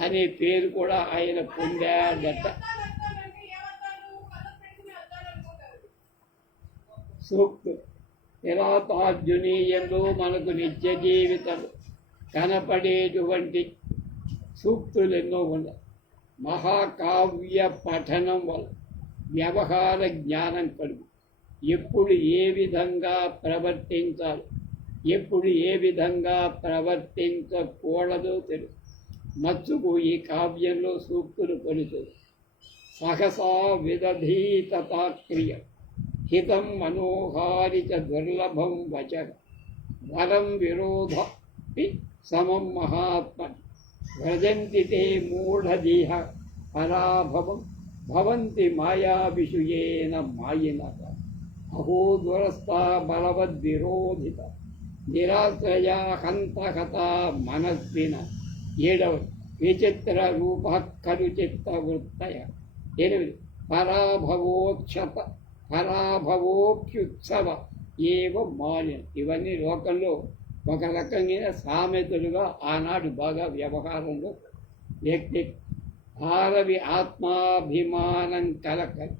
అనే పేరు కూడా ఆయన పొందాడట. సూక్తులు కిరాతార్జునీయంలో మనకు నిత్య జీవితం కనపడేటువంటి సూక్తులు ఎన్నో ఉన్నాయి. మహాకావ్య పఠనం వల్ల వ్యవహార జ్ఞానం కలుగు. ఎప్పుడు ఏ విధంగా ప్రవర్తించాలి, ఎప్పుడు ఏ విధంగా ప్రవర్తించకూడదో తెలుసు. మచ్చుకు ఈ కావ్యంలో సూక్తులు కొలుతుంది. సహసా విదధీతతాక్రియ హితం మనోహారి చ దుర్లభం వచ వరం విరోధ సమం మహాత్మన్ వ్రజంతి తే మూఢదీహ పరాభవం భవంతి మాయావిషయేన మాయినః అహో దురస్థా బలవద్విరోధిత నిరాశ్రయా హంత మనస్విన. 7 విచిత్ర రూప ఖలు చిత్తవృత్తయ. 8 పరాభవోప్యుత్సవ ఏవ మాలిన. ఇవన్నీ లోకంలో ఒక రకమైన సామెతలుగా ఆనాడు బాగా వ్యవహారంలో వ్యక్తి. భారవి ఆత్మాభిమానం కలకలి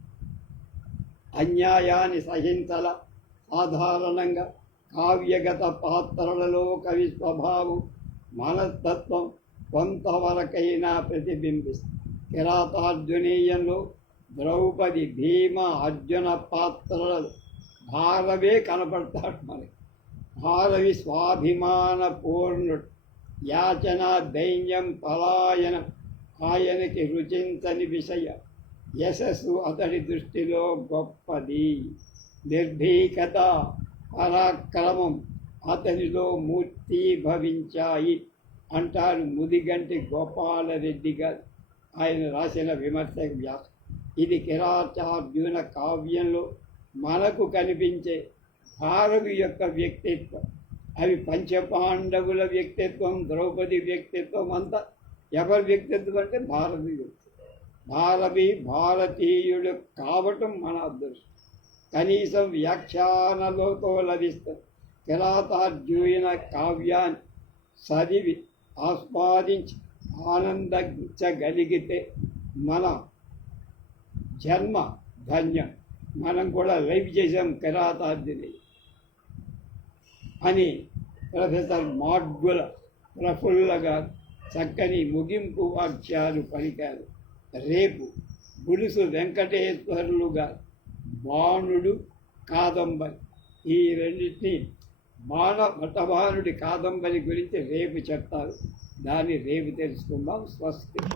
అన్యాయాన్ని సహించల. సాధారణంగా కావ్యగత పాత్రలలో కవి స్వభావం మనస్తత్వం కొంతవరకైనా ప్రతిబింబిస్తుంది. కిరాతార్జునీయంలో ద్రౌపది, భీమ, అర్జున పాత్రల భారవే కనపడతాడు మనకి. భారవి స్వాభిమాన పూర్ణుడు, యాచన, దైన్యం, పలాయనం ఆయనకి రుచించని విషయ. యశస్సు అతడి దృష్టిలో గొప్పది. నిర్భీకత, పరాక్రమం అతనిలో మూర్తీభవించాయి అంటారు ముదిగంటి గోపాలరెడ్డి గారు ఆయన రాసిన విమర్శక వ్యాసం. ఇది కిరాతార్జున కావ్యంలో మనకు కనిపించే భారవి యొక్క వ్యక్తిత్వం. అవి పంచపాండవుల వ్యక్తిత్వం, ద్రౌపది వ్యక్తిత్వం అంతా ఎవరి వ్యక్తిత్వం అంటే భారవి వ్యక్తిత్వం. భారవి భారతీయుడు కావటం మన అదృష్టం. కనీసం వ్యాఖ్యానలతో లభిస్తుంది. కిరాతార్జున కావ్యాన్ని చదివి ఆస్వాదించి ఆనందించగలిగితే మన జన్మ ధన్యం. మనం కూడా లైవ్ చేసాం కిరాతార్జుని అని ప్రొఫెసర్ మాడ్గుల ప్రఫుల్ల గారు చక్కని ముగింపు వాక్యాలు పలికారు. రేపు గులుసు వెంకటేశ్వర్లు గారు బాణుడు, కాదంబరి ఈ రెండింటినీ భట్టభానుడి కాదంబరి గురించి రేపు చెప్తారు. దాన్ని రేపు తెలుసుకుందాం. స్వస్తి.